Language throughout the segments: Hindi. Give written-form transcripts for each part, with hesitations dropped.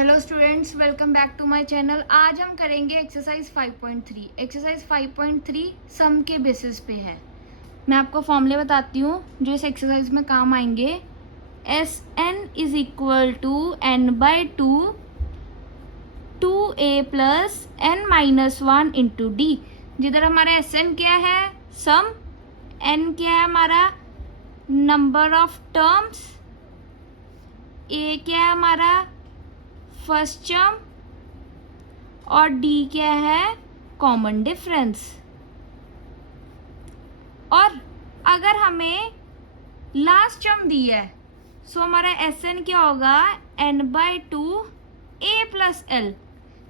Hello students, welcome back to my channel. आज हम करेंगे एक्सरसाइज 5.3। एक्सरसाइज 5.3 सम के बेसिस पे है। मैं आपको फॉर्मूले बताती हूँ जो इस एक्सरसाइज में काम आएंगे। S n is equal to n by two a plus n minus one into d. जिधर हमारा एस एन क्या है, सम, एन क्या है हमारा नंबर ऑफ टर्म्स, ए क्या है हमारा फर्स्ट टर्म और डी क्या है कॉमन डिफरेंस। और अगर हमें लास्ट टर्म दी है सो हमारा एस एन क्या होगा n by two a plus l,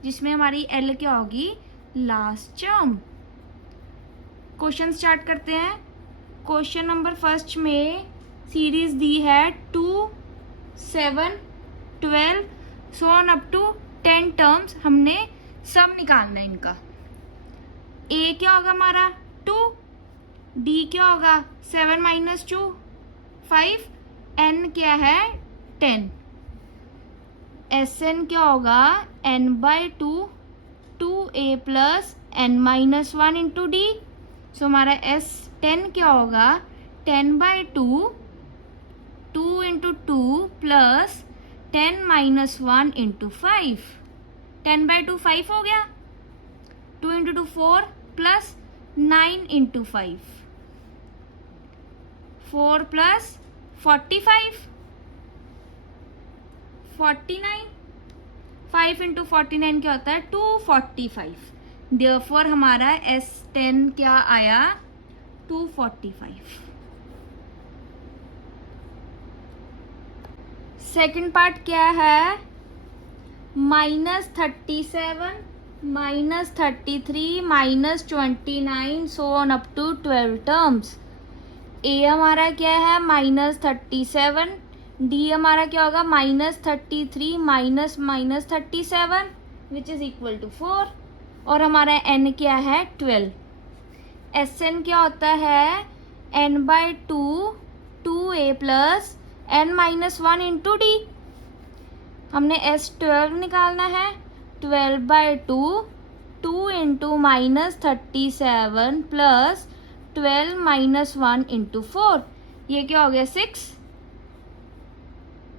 जिसमें हमारी एल क्या होगी लास्ट टर्म। क्वेश्चन स्टार्ट करते हैं। क्वेश्चन नंबर फर्स्ट में सीरीज दी है 2, 7, 12 so on up to 10 terms. हमने सम निकालना है इनका। ए क्या होगा हमारा 2, डी क्या होगा 7 माइनस 2 5, एन क्या है 10। एस एन क्या होगा n by two a plus n minus one into d. So हमारा एस 10 क्या होगा 10 by two into two plus 10 minus 1 into 5। 10 by 2 5 हो गया, 2 into 2 4 plus 9 into 5, 4 plus 45 49, 5 into 49 क्या होता है 245। देयरफॉर हमारा S10 क्या आया 245। सेकेंड पार्ट क्या है -37, -33, -29 so on up to 12 terms. A हमारा क्या है -37, डी हमारा क्या होगा -33 minus 37 which is equal to 4 और हमारा एन क्या है 12। एस एन क्या होता है n by two a plus n minus one into d. हमने S12 निकालना है 12 by two into -37 plus 12 minus 1 into 4। ये क्या हो गया 6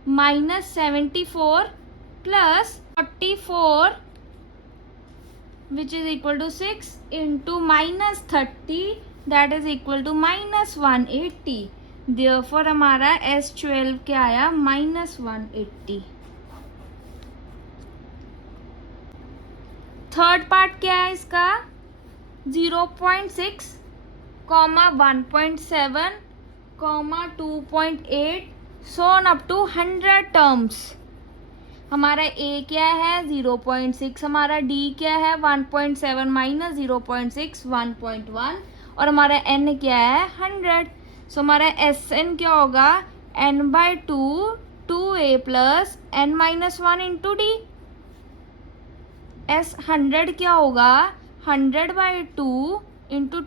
-74 plus 44 which is equal to 6 into -30 that is equal to -180। Therefore हमारा S12 क्या आया -180। थर्ड पार्ट क्या है इसका 0.6, 1.7, 2.8 so on up to 100 terms. हमारा A क्या है 0.6, हमारा D क्या है 1.7 माइनस 0.6 1.1 और हमारा N क्या है 100। सो हमारा एस एन क्या होगा n by two a plus n minus one into d. S 100 क्या होगा 100 by two into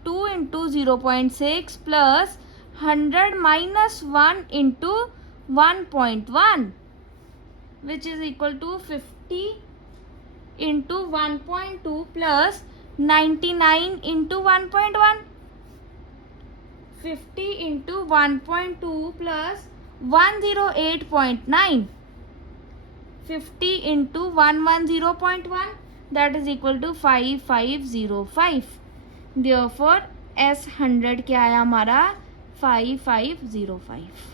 0.6 plus 100 minus 1 into 1.1 which is equal to 50 into 1.2 plus 99 into 1.1। 50 into 1.2 plus 108.9, 50 into 110.1 that is equal to 5505। Therefore S100 क्या आया हमारा 5505।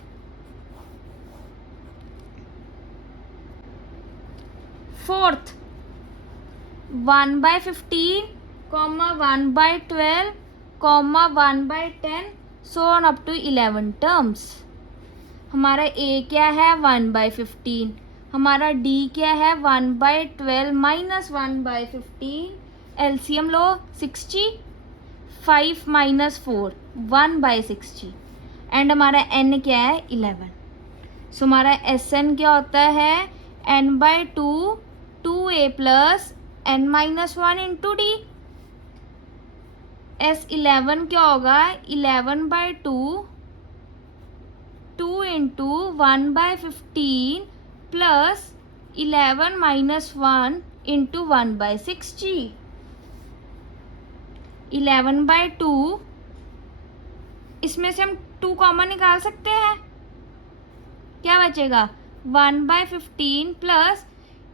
Fourth 1/15, 1/12, 1/10 so on up to 11 terms. हमारा A क्या है 1/15, हमारा D क्या है 1/12 minus 1/15, LCM low 60, 5 minus 4 1/60 and हमारा N क्या है 11। सो हमारा SN क्या होता है N by two a plus N minus 1 into D. S11 क्या होगा 11 by two into 1/15 plus 11 minus 1 into 1/6 जी। 11/2, इसमें से हम 2 कॉमन निकाल सकते हैं, क्या बचेगा 1/15 प्लस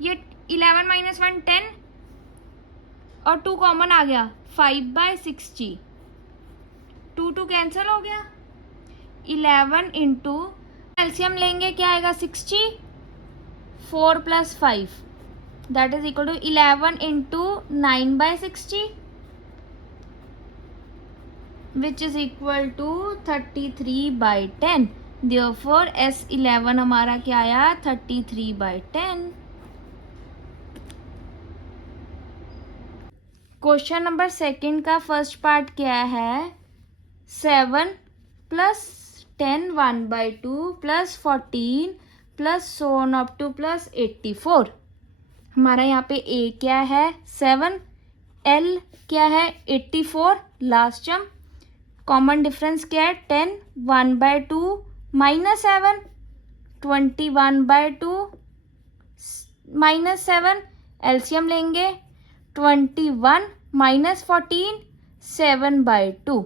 ये 11 माइनस 1 10 और 2 कॉमन आ गया 5/6 जी। 2 कैंसिल हो गया। 11 इंटू एलसीएम लेंगे, क्या आएगा 60, 4 + 5 that is equal to 11 into 9/60 which is equal to 33/10। Therefore S11 हमारा क्या आया 33/10। क्वेश्चन नंबर 2 का फर्स्ट पार्ट क्या है 7 + 10 1/2 + 14 + so on up to + 84। हमारा यहाँ पे A क्या है 7, L क्या है 84, लास्ट टर्म कॉमन डिफरेंस क्या है 10 1/2 -7 21/2 -7 एलसीएम लेंगे 21 - 14 7/2।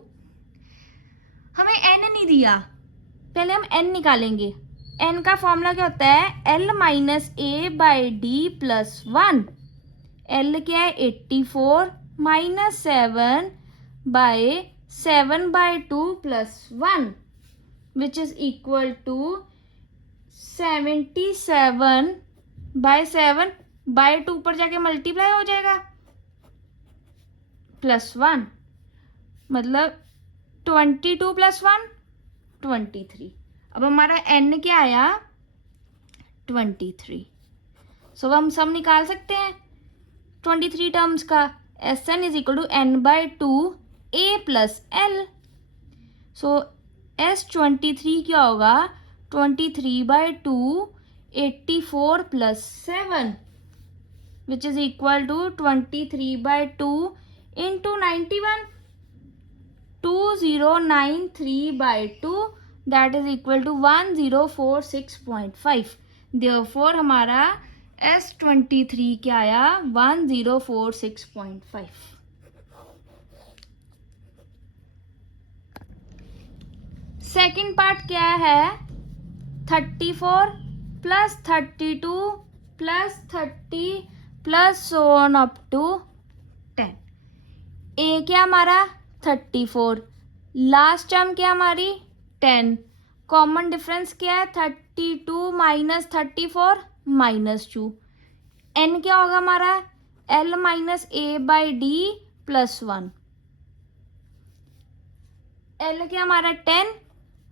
हमें n नहीं दिया, पहले हम n निकालेंगे। n का फॉर्मूला क्या होता है L - A/D + 1। L क्या है 84 - 7/7/2 + 1 विच इज इक्वल टू 77/7/2 ऊपर जाके मल्टीप्लाई हो जाएगा +1 मतलब 22 + 1 23। अब हमारा n क्या आया 23। सो हम सब निकाल सकते हैं 23 टर्म्स का। Sn is equal to n/2 A + L। So S23 क्या होगा 23/2 84 + 7 which is equal to 23/2 into 91 2093/2 that is equal to 1046.5। Therefore हमारा S23 क्या आया 1046.5। सेकेंड पार्ट क्या है 34 + 32 + 30 + so on up to 10। A क्या हमारा 34, लास्ट टर्म क्या हमारी 10, कॉमन डिफरेंस क्या है 32 - 34 -2। n क्या होगा हमारा L - A/D + 1। L क्या हमारा 10 -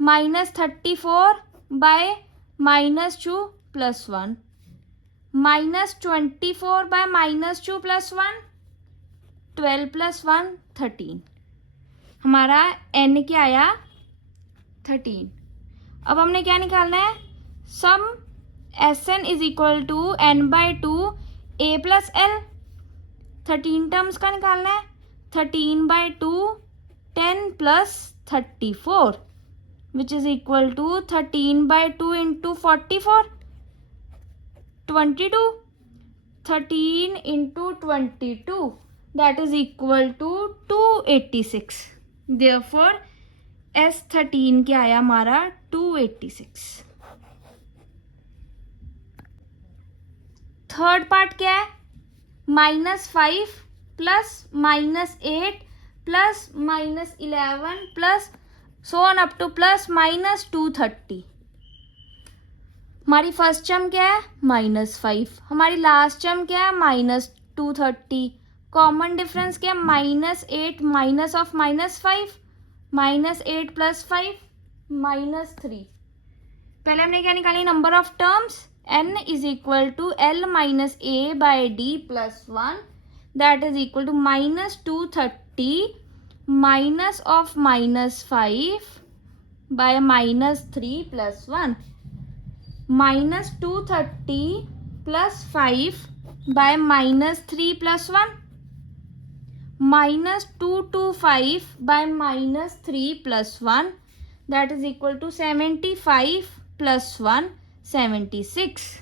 34/-2 + 1 -24/-2 + 1 12 + 1 13। हमारा n क्या आया 13। अब हमने क्या निकालना है sum Sn is equal to n/2 A + L। 13 terms का निकालना है 13/2 10 + 34 which is equal to 13/2 into 44 22 13 into 22 that is equal to 286। Therefore S13 क्या आया हमारा 286। थर्ड पार्ट क्या है -5 + -8 + -11 + so on up to +-230। हमारी फर्स्ट टर्म क्या है -5, हमारी लास्ट टर्म क्या है -230, कॉमन डिफरेंस क्या है -8 - -5 -8 + 5 -3। पहले हमने क्या निकाली number of terms n is equal to L - A/D + 1 that is equal to -230 -5/-3 + 1 -230 + 5/-3 + 1 -225/-3 + 1 that is equal to 75 + 1 76।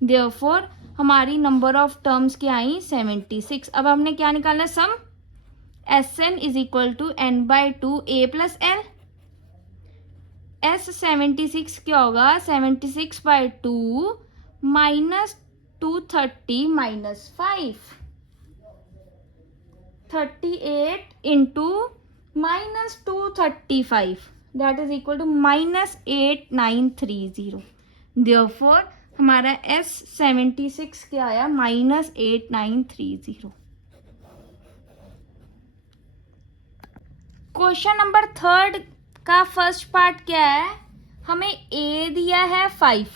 Therefore हमारी नंबर ऑफ टर्म्स क्या आई 76। अब हमने क्या निकालना है sum Sn is equal to n/2 a plus l. S 76 क्या होगा 76/2 minus 230 minus 5 38 into minus 235 that is equal to minus 8930। Therefore हमारा S 76 क्या आया माइनस 8930। क्वेश्चन नंबर 3 का फर्स्ट पार्ट क्या है, हमें A दिया है 5,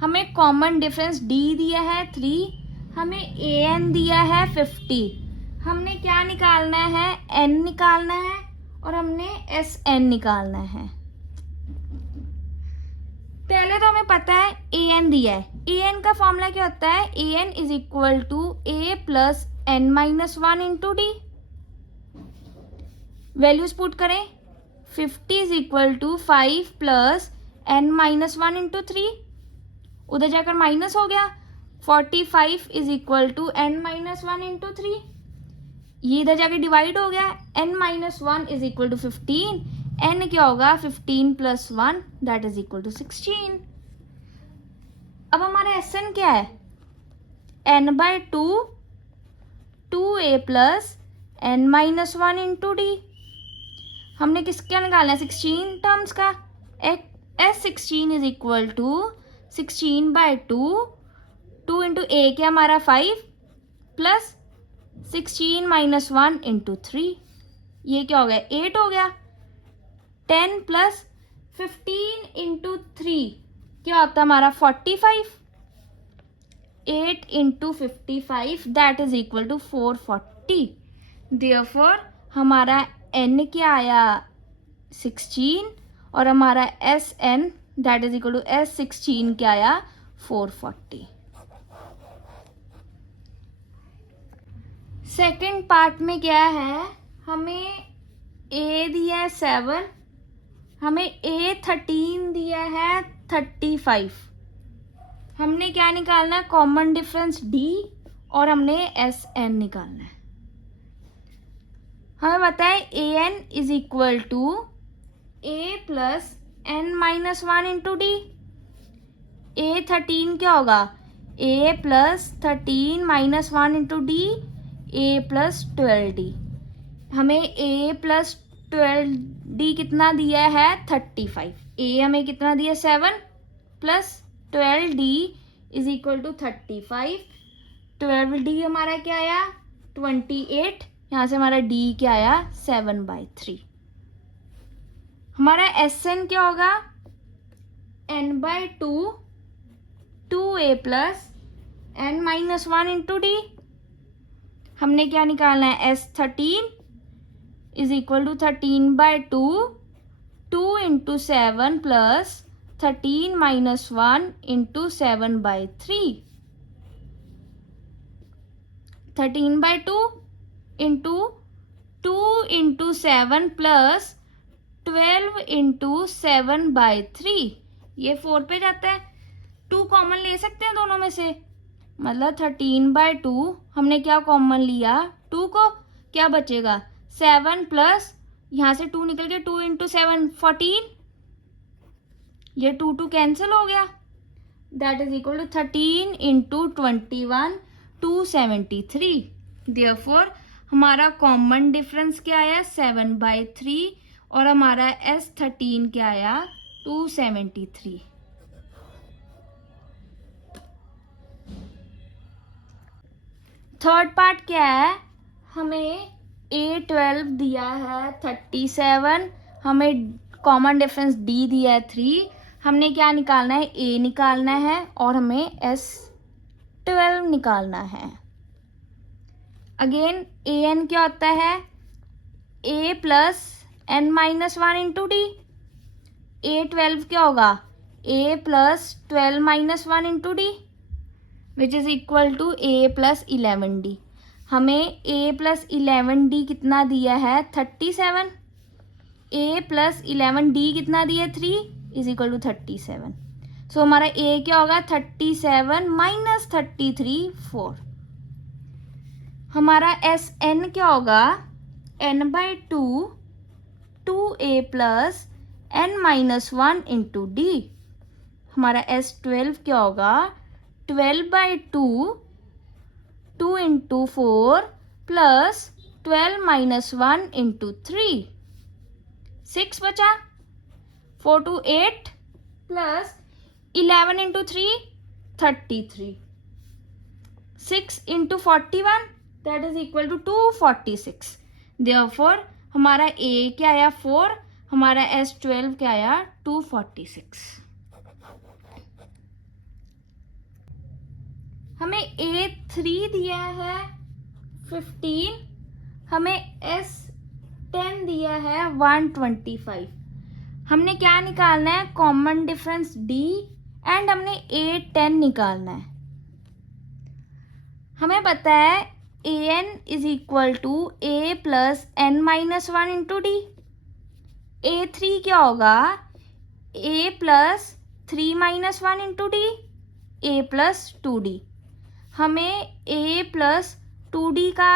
हमें कॉमन डिफरेंस D दिया है 3, हमें AN दिया है 50। हमने क्या निकालना है N निकालना है और हमने SN निकालना है। पहले तो हमें पता है AN दिया है। AN का फॉर्मूला क्या होता है AN is equal to A plus N minus 1 into d. Values put करें 50 is equal to 5 plus N minus 1 into 3, उधर जाकर माइनस हो गया 45 is equal to N minus 1 into 3, ये इधर जाके डिवाइड हो गया N minus 1 is equal to 15, N क्या होगा 15 plus 1 that is equal to 16। अब हमारा Sn क्या है n/2 2a plus N minus 1 into d. हमने किसका निकालना है 16 टर्म्स का। S16 is equal to 16/2 2 into a क्या हमारा 5 प्लस 16 माइनस 1 इंटू 3, ये क्या हो गया 8 हो गया। 10 प्लस 15 इंटू 3 क्या होता है हमारा 45, 8 into 55 that is equal to 440। देयरफॉर हमारा n क्या आया 16 और हमारा Sn that is equal to S16 क्या आया 440। सेकेंड पार्ट में क्या है, हमें A दिया है 7, हमें A13 दिया है 35। हमने क्या निकालना है कॉमन डिफरेंस D और हमने Sn निकालना है। हमें पता है AN is equal to A plus N minus 1 into d. A13 क्या होगा A plus 13 minus 1 into D A plus 12D। हमें A प्लस 12D कितना दिया है 35, A हमें कितना दिया 7 plus 12D is equal to 35। 12D हमारा क्या आया 28, यहाँ से हमारा D क्या आया 7/3। हमारा Sn क्या होगा n/2 2a plus N minus 1 into d. हमने क्या निकालना है S13 is equal to 13/2 2 into 7 plus 13 minus 1 into 7/3। 13/2 into 2 into 7 plus 12 into 7/3, ये 4 पे जाता है। 2 कॉमन ले सकते हैं दोनों में से, मतलब 13/2 हमने क्या कॉमन लिया 2 को, क्या बचेगा 7 प्लस यहाँ से 2 निकल गया 2 इंटू 7 14, ये 2 कैंसिल हो गया that is equal to 13 into 21 273। Therefore हमारा कॉमन डिफरेंस क्या आया 7/3 और हमारा S13 क्या आया 273। थर्ड पार्ट क्या है, हमें A12 दिया है 37, हमें कॉमन डिफरेंस D दिया है 3। हमने क्या निकालना है A निकालना है और हमें S12 निकालना है। अगेन AN क्या होता है A plus N minus 1 into d. A12 क्या होगा A plus 12 minus 1 into d which is equal to A plus 11D। हमें A प्लस 11D कितना दिया है 37, A प्लस 11D कितना दिया 3 इज इक्वल टू 37। सो हमारा ए क्या होगा 37 माइनस 33 4। हमारा एस एन क्या होगा n by 2 2a plus n minus 1 into d. हमारा S12 क्या होगा 12 by 2 2 into 4 plus 12 minus 1 into 3 6 बचा 4 to 8 plus 11 into 3 33 6 into 41 that is equal to 246। Therefore हमारा A क्या आया 4, हमारा S12 क्या आया 246। हमें A3 दिया है 15, हमें S10 दिया है 125। हमने क्या निकालना है कॉमन डिफरेंस D एंड हमने A10 निकालना है। हमें पता है AN is equal to A plus N minus 1 into d. A3 क्या होगा A plus 3 minus 1 into D A plus 2D। हमें A प्लस 2D का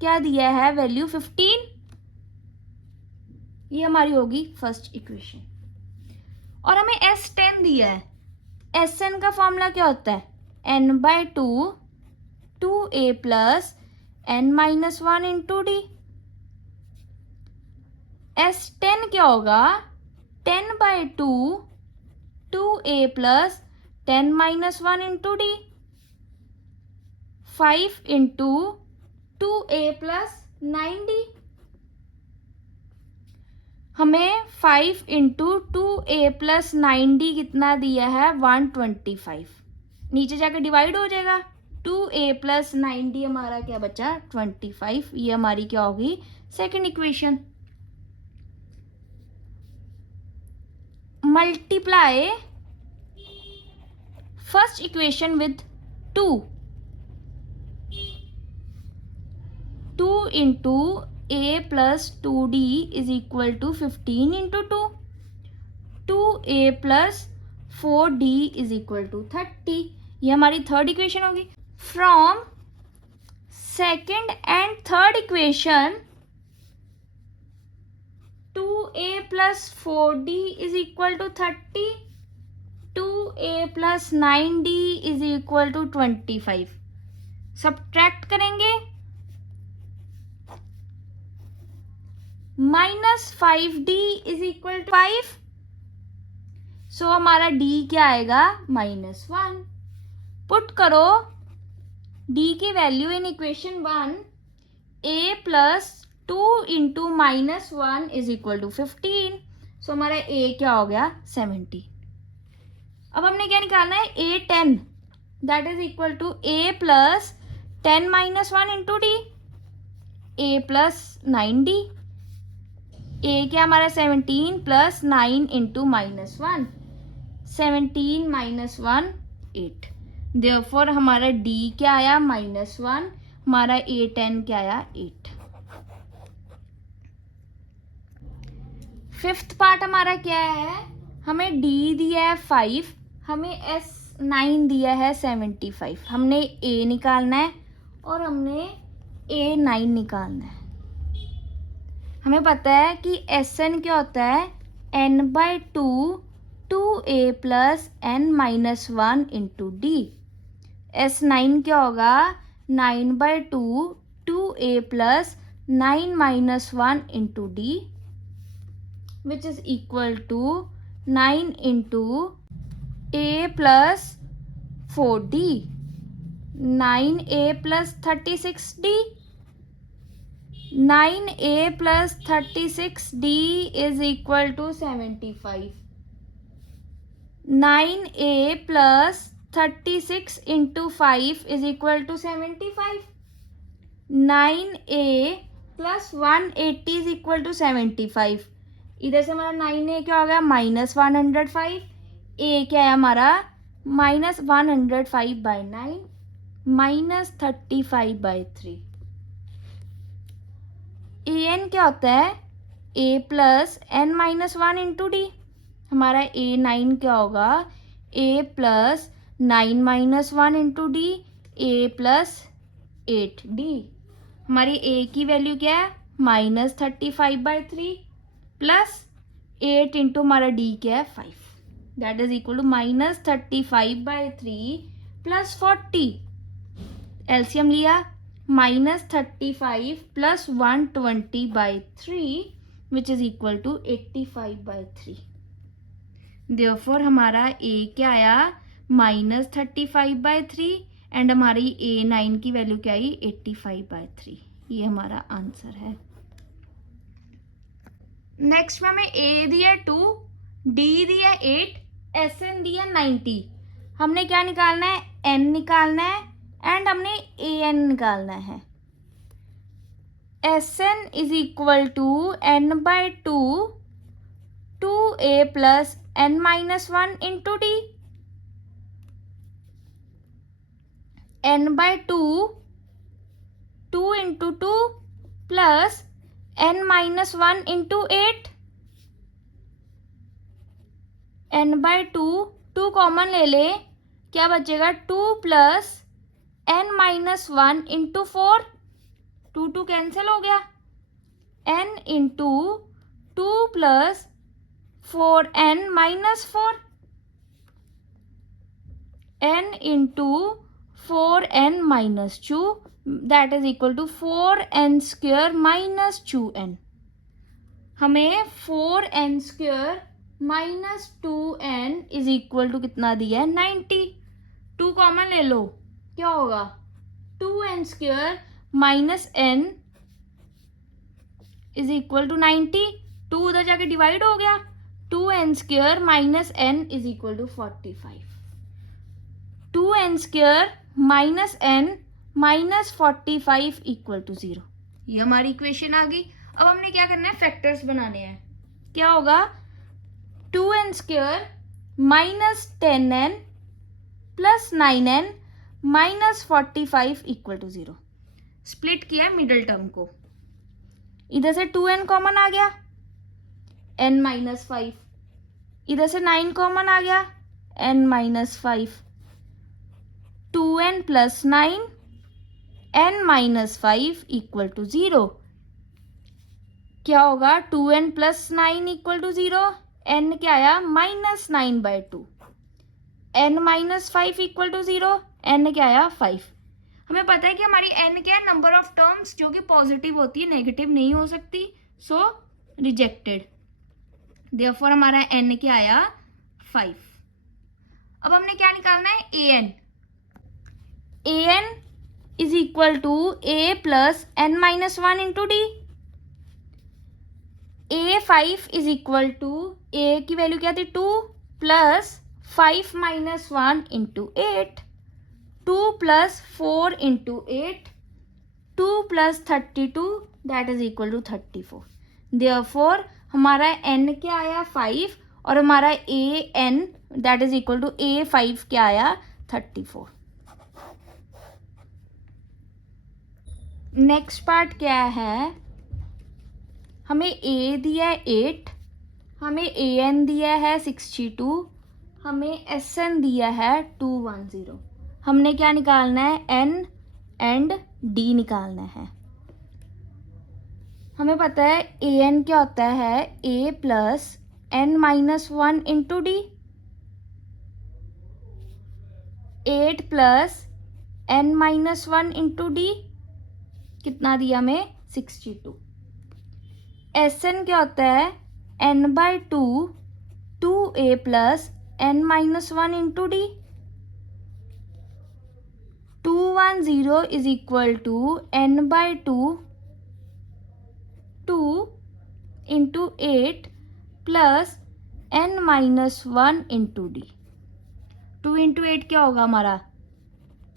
क्या दिया है वैल्यू 15, ये हमारी होगी फर्स्ट इक्वेशन। और हमें S10 दिया है, Sn का फॉर्मूला क्या होता है n by 2 2a plus n minus 1 into D. S10 क्या होगा 10 by 2 2a plus 10 minus 1 into D. 5 into 2a plus 9d। हमें 5 इंटू 2a प्लस 9d कितना दिया है 125। नीचे जाकर डिवाइड हो जाएगा 2a प्लस 9d हमारा क्या बचा 25। ये हमारी क्या होगी second equation. Multiply first equation with 2 into a plus 2d is equal to 15 into 2a plus 4d is equal to 30। ये हमारी थर्ड इक्वेशन होगी। From second and third equation 2a plus 4d is equal to 30, 2a plus 9d is equal to 25। Subtract करेंगे minus 5d is equal to 5। So हमारा d क्या आएगा -1। पुट करो d की value in equation 1, a plus 2 into -1 is equal to 15। So हमारा a क्या हो गया 70। अब हमने क्या निकालना है A10 that is equal to a plus 10 minus 1 into D a plus 9d। a क्या हमारा 17 प्लस 9 इंटू -1 17 माइनस 1 8। देयरफॉर हमारा d क्या आया -1, हमारा A10 क्या आया 8। फिफ्थ पार्ट हमारा क्या है, हमें d दिया है 5, हमें S9 दिया है 75। हमने a निकालना है और हमने A9 निकालना है। हमें पता है कि Sn क्या होता है n by 2 2a plus n minus 1 into d. S9 क्या होगा 9 by 2 2a plus 9 minus 1 into d which is equal to 9 into a plus 4d 9a plus 36d 9a plus 36d is equal to 75। 9a plus 36 into 5 is equal to 75। 9a plus 180 is equal to 75। इधर से हमारा 9a क्या हो गया -105, a क्या है हमारा -105 बाई 9 -35 बाई 3। an क्या होता है a plus n minus 1 into d. हमारा A9 क्या होगा ए प्लस 9 माइनस 1 इंटू डी, ए प्लस 8 डी। हमारी ए की वैल्यू क्या है -35/3 प्लस 8 इंटू हमारा डी क्या है 5, that is equal to -35/3 plus 40। LCM लिया -35 plus 120/3 which is equal to 85/3। Therefore हमारा ए क्या आया -35/3 एंड हमारी A9 की वैल्यू क्या आई 85/3। ये हमारा आंसर है। नेक्स्ट में हमें A दिया 2, D दिया 8, SN दिया 90। हमने क्या निकालना है, N निकालना है एंड हमने AN निकालना है। SN is equal to N/2 2A plus N-1 into D, N/2 2 into 2 plus N-1 into 8, N/2 2 common ले ले, क्या बचेगा 2 प्लस N-1 इंटू 4, 2 कैंसिल हो गया, N into 2 plus 4N-4, N into 4N-2 that is equal to 4N² minus 2N। हमें 4N² minus 2N is equal to कितना दिया है 90। 2 कॉमन ले लो, क्या होगा 2N² minus N is equal to 90। 2 उधर जाके डिवाइड हो गया, 2N² minus N is equal to 45। 2N² minus N minus 45 equal to 0। ये हमारी इक्वेशन आ गई। अब हमने क्या करना है, फैक्टर्स बनाने हैं। क्या होगा 2N² minus 10N plus 9N minus 45 equal to 0। Split किया है मिडल टर्म को, इधर से 2N कॉमन आ गया, N माइनस 5, इधर से 9 कॉमन आ गया, N minus 5, 2N plus 9 N minus 5 equal to 0। क्या होगा 2N plus 9 equal to 0, N क्या आया -9/2, N minus 5 equal to 0, N क्या आया 5। हमें पता है कि हमारी N क्या है, नंबर ऑफ टर्म्स जो कि पॉजिटिव होती है, नेगेटिव नहीं हो सकती, सो रिजेक्टेड। देयरफॉर हमारा N क्या आया 5। अब हमने क्या निकालना है AN। AN is equal to A plus N-1 into D। A5 is equal to A की वैल्यू क्या थी 2 plus 5 minus 1 into 8, 2 plus 4 into 8, 2 plus 32 that is equal to 34। Therefore हमारा N क्या आया 5 और हमारा AN that is equal to A5 क्या आया 34। नेक्स्ट पार्ट क्या है, हमें A दिया है 8, हमें AN दिया है 62, हमें SN दिया है 210। हमने क्या निकालना है, N एंड D निकालना है। हमें पता है AN क्या होता है A plus N-1 into D, 8 plus N-1 into D कितना दिया हमें 62। SN क्या होता है N/2 2A plus N-1 into D, 210 is equal to N/2 2 into 8 plus N-1 into D। 2 into 8 क्या होगा हमारा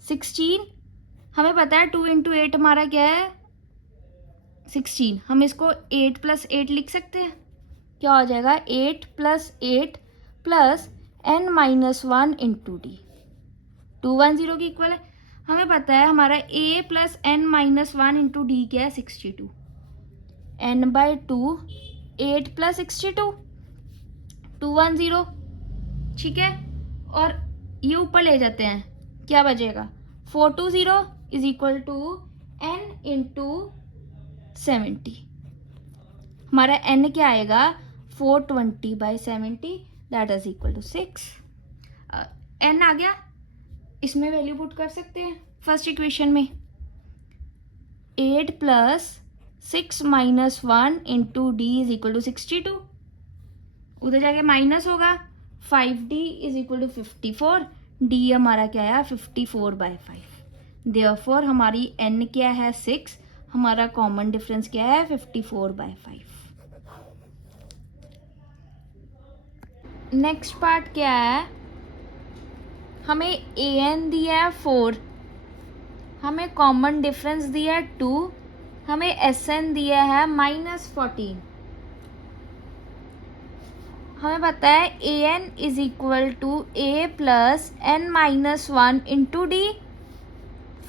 16। हमें पता है 2 इंटू 8 हमारा क्या है 16। हम इसको 8 प्लस 8 लिख सकते हैं, क्या हो जाएगा 8 plus 8 plus N-1 into D, 210 की इक्वल है। हमें पता है हमारा A plus N-1 into D क्या है 62, N/2 8 प्लस 62 210, ठीक है। और ये ऊपर ले जाते हैं, क्या बचेगा 420 is equal to n into 70। हमारा n क्या आएगा 420/70 that is equal to 6। n आ गया, इसमें वैल्यू पुट कर सकते हैं फर्स्ट इक्वेशन में। 8 + 6 - 1 into d is equal to 62। उधर जाके माइनस होगा, 5d is equal to 54। d हमारा क्या है 54/5। देयरफॉर हमारी n क्या है 6, हमारा कॉमन डिफरेंस क्या है 54/5। नेक्स्ट पार्ट क्या है, हमें an दिया है 4, हमें कॉमन डिफरेंस दिया है 2, हमें sn दिया है -14। हमें पता है an is equal to a plus n minus 1 into D.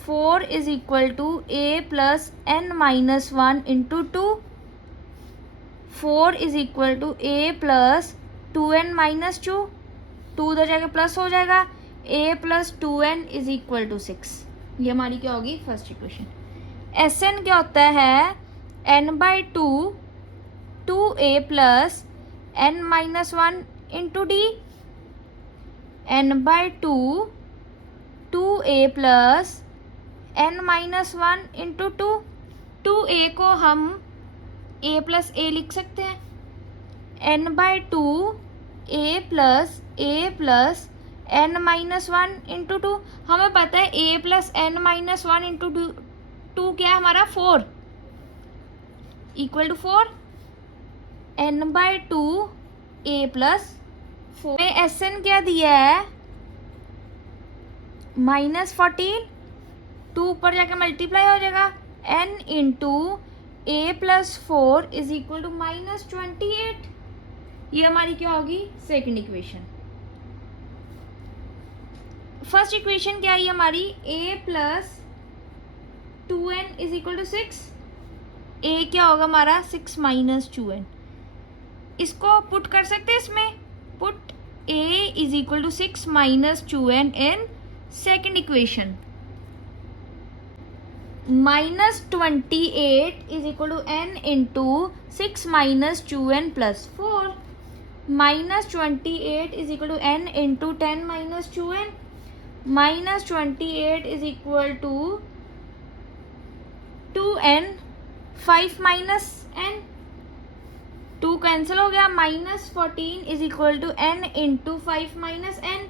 4 is equal to a plus n minus 1 into 2। 4 is equal to a plus 2n minus 2। 2 उधर जाके प्लस हो जाएगा, a plus 2n is equal to 6। ये हमारी क्या होगी फर्स्ट इक्वेशन। Sn क्या होता है n/2 2a plus n minus 1 into d. n/2 2a plus n minus 1 into 2। 2a को हम a प्लस a लिख सकते हैं। n/2 a plus n minus 1 into 2। हमें पता है a plus n minus 1 into 2 क्या है हमारा 4 equal to 4। n/2 a plus 4 में Sn क्या दिया है -14। 2 ऊपर जाके मल्टीप्लाई हो जाएगा, n into a plus 4 is equal to -28। ये हमारी क्या होगी सेकंड इक्वेशन। फर्स्ट इक्वेशन क्या है हमारी a plus 2n is equal to 6। a क्या होगा हमारा 6 माइनस 2n। इसको पुट कर सकते हैं इसमें, put a is equal to 6 minus 2n in second equation. -28 is equal to n into 6 minus 2n plus 4। -28 is equal to n into 10 minus 2n। -28 is equal to 2n 5 minus n। 2 cancel हो गया, -14 is equal to n into 5 minus n।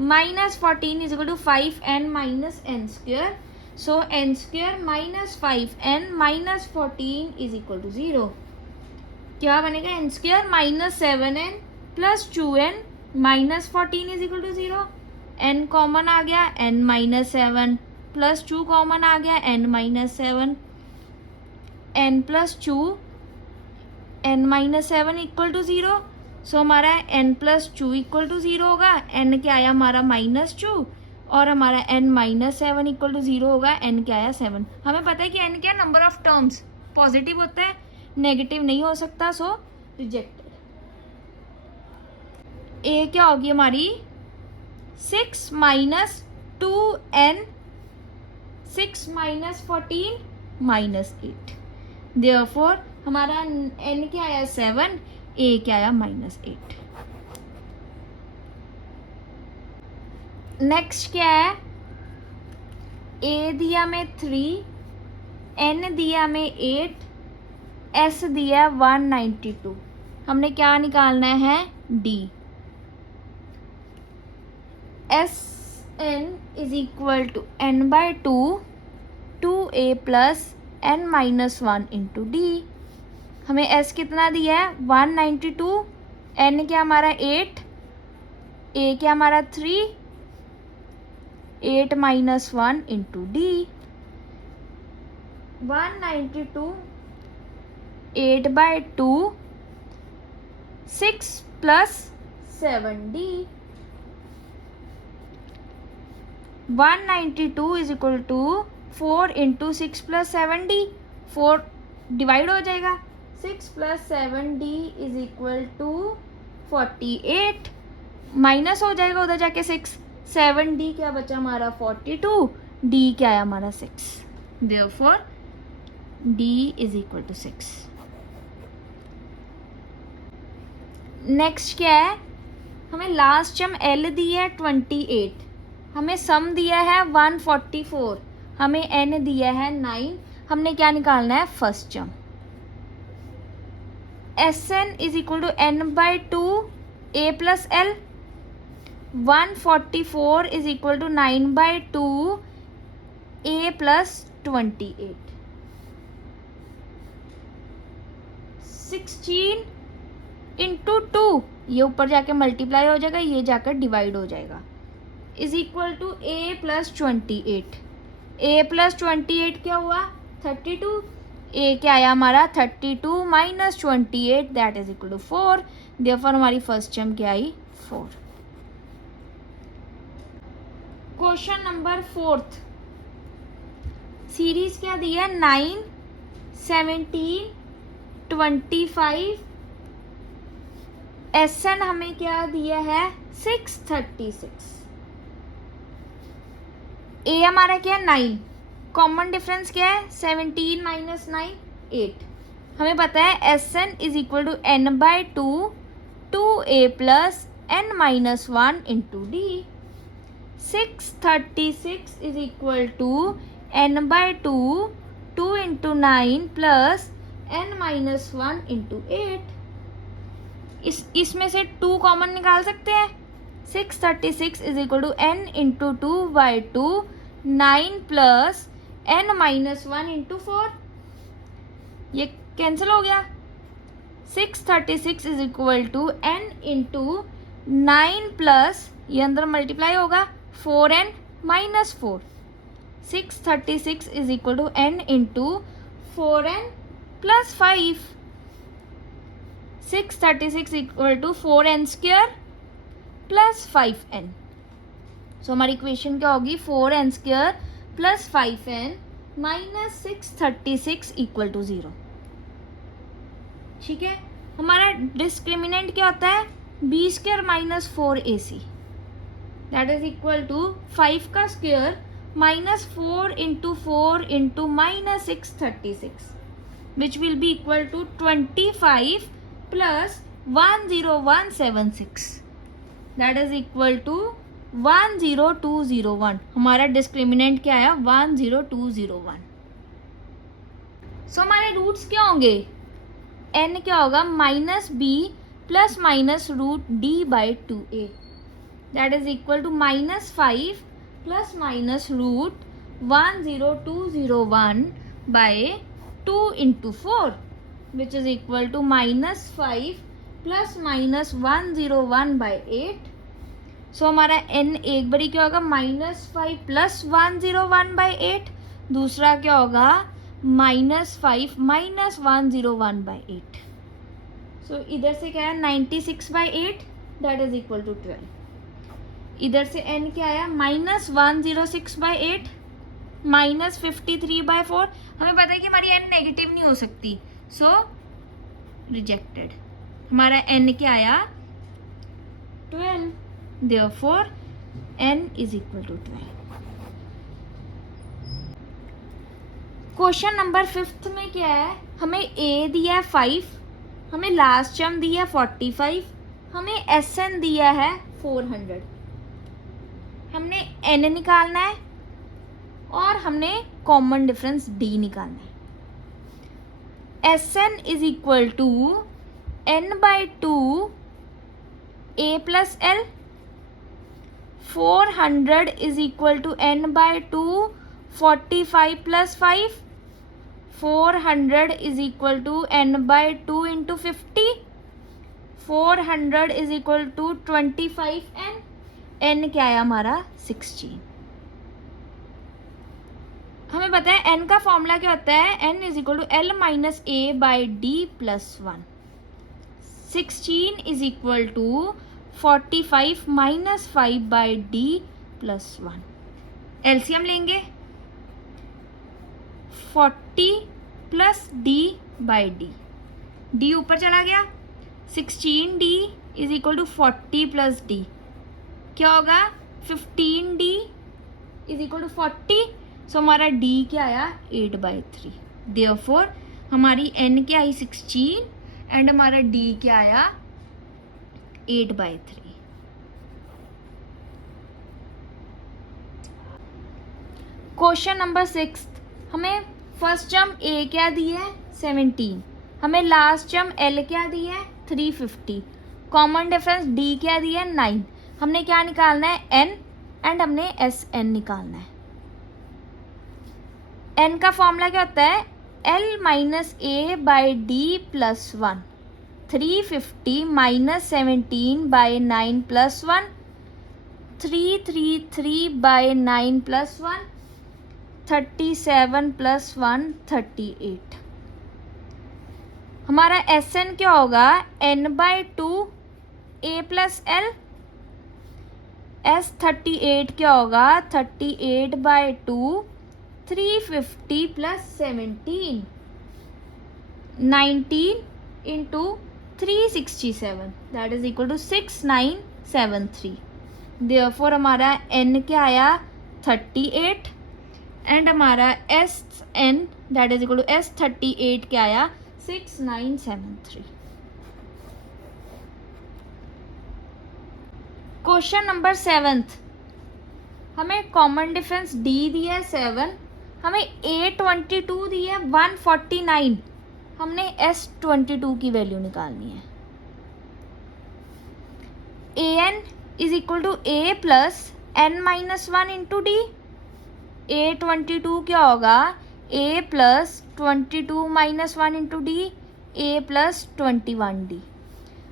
-14 is equal to 5n minus n square. So n square minus 5n minus 14 is equal to 0। क्या बनेगा n square -7n plus 2n minus 14 is equal to 0। n common आ गया, n माइनस 7 प्लस 2 कॉमन आ गया, n minus 7। n plus 2 n minus 7 equal to 0। So हमारा n प्लस 2 इक्वल टू 0 होगा। n क्या आया हमारा -2 और हमारा n माइनस 7 इक्वल टू 0 होगा। n क्या आया 7। हमें पता है कि n क्या नंबर ऑफ टर्म्स पॉजिटिव होता है, नेगेटिव नहीं हो सकता, सो रिजेक्टेड। a क्या होगी हमारी 6 minus 2n 6 minus 14 minus 8। Therefore हमारा n क्या आया 7, a क्या आया -8। नेक्स्ट क्या है, a दिया में 3, n दिया में 8, s दिया 192। हमने क्या निकालना है d। Sn is equal to n/2 2a plus n minus 1 into D. हमें s कितना दिया है 192, n क्या हमारा 8, a क्या हमारा 3, 8 minus 1 into D. 192 8/2 6 plus 7d। 192 is equal to 4 into 6 plus 7d। 4 divide हो जाएगा, 6 plus 7d is equal to 48। Minus हो जाएगा उधर जाके 6, 7d क्या बचा हमारा 42, d क्या आया हमारा 6, therefore d is equal to 6। Next क्या है, हमें लास्ट टर्म l दी है 28, हमें सम दिया है 144, हमें n दिया है 9, हमने क्या निकालना है first term. Sn is equal to n by 2 a plus l, 144 is equal to 9 by 2 a plus 28, 16 into 2, ये ऊपर जाके मल्टीप्लाई हो जाएगा, ये जाकर डिवाइड हो जाएगा, is equal to a plus 28, a plus 28 क्या हुआ 32, a क्या आया हमारा 32 माइनस 28 that is equal to 4, therefore हमारी फर्स्ट टर्म क्या आई 4। क्वेश्चन नंबर 4th, सीरीज क्या दी है 9, 17, 25, Sn हमें क्या दिया है 636, a हमारा क्या है 9, कॉमन डिफरेंस क्या है 17 माइनस 9 8, हमें पता है Sn is equal to n by 2 2a plus n minus 1 into d, 636 is equal to n by 2 2 into 9 plus n minus 1 into 8, इसमें से 2 कॉमन निकाल सकते हैं, 636 is equal to n into 2 by 2 9 plus n minus 1 into 4, ये कैंसिल हो गया, 636 is equal to n into 9 plus ये अंदर मल्टीप्लाई होगा 4n minus 4, 636 is equal to n into 4n plus 5, 636 equal to 4n square plus 5n, so हमारी इक्वेशन क्या होगी 4n square plus 5n minus 636 equal to 0। ठीक है, हमारा डिस्क्रिमिनेंट क्या होता है b square minus 4ac, that is equal to 5 का square minus 4 into minus 636 which will be equal to 25 plus 10176, that is equal to 10201, हमारा डिस्क्रिमिनेंट क्या है 10201। सो हमारे रूट्स क्या होंगे, n क्या होगा minus b plus minus root d by 2a, that is equal to minus 5 plus minus root 10201 by 2 into 4 which is equal to minus 5 plus minus 101 by 8, so हमारा n एक बारी क्या होगा माइनस 5 प्लस 101 बाई 8, दूसरा क्या होगा माइनस 5 माइनस 101 बाई 8, सो इधर से क्या है 96 by 8 that is equal to 12, इधर से n क्या आया माइनस 106 बाई 8 माइनस 53 बाई 4, हमें पता है कि हमारी n नेगेटिव नहीं हो सकती, सो रिजेक्टेड, हमारा n क्या आया 12, therefore n is equal to 12। Question number 5th में क्या है, हमें a दिया है 5, हमें लास्ट टर्म दिया है 45, हमें Sn दिया है 400, हमने n निकालना है और हमने कॉमन डिफरेंस d निकालना है। Sn is equal to n by 2 a plus l, 400 is equal to n by 2 45 plus 5, 400 is equal to n by 2 into 50, 400 is equal to 25n, n क्या आया हमारा 16। हमें पता है n का फॉर्मूला क्या होता है, n is equal to l minus a by d plus 1, 16 is equal to 45 minus 5 by d plus 1, LCM लेंगे 40 प्लस d बाई d ऊपर चला गया, 16d is equal to 40 plus d, क्या होगा 15D इज इक्वल टू 40, सो हमारा D क्या आया 8/3। देयरफॉर हमारी N क्या आई 16 एंड हमारा D क्या आया 8/3। क्वेश्चन नंबर 6, हमें फर्स्ट टर्म A क्या दी है 17, हमें लास्ट टर्म L क्या दी है 350, कॉमन डिफरेंस D क्या दी है 9, हमने क्या निकालना है N एंड हमने SN निकालना है। N का फॉर्मूला क्या होता है L minus A by D plus 1, 350 minus 17 by 9 plus 1, 333 by 9 plus 1, 37 plus 1 38। हमारा SN क्या होगा N/2 A plus L, S38 क्या होगा 38/2 350 plus 17, 19 into 367 that is equal to 6973। Therefore हमारा N क्या आया 38 एंड हमारा SN that is equal to S38 क्या आया 6973। क्वेश्चन नंबर 7, हमें कॉमन डिफरेंस D दिया है 7, हमें A22 दी है 149, हमने S22 की वैल्यू निकालनी है। AN is equal to A plus N minus 1 into D। A22 क्या होगा A plus 22 minus 1 into D, A plus 21D।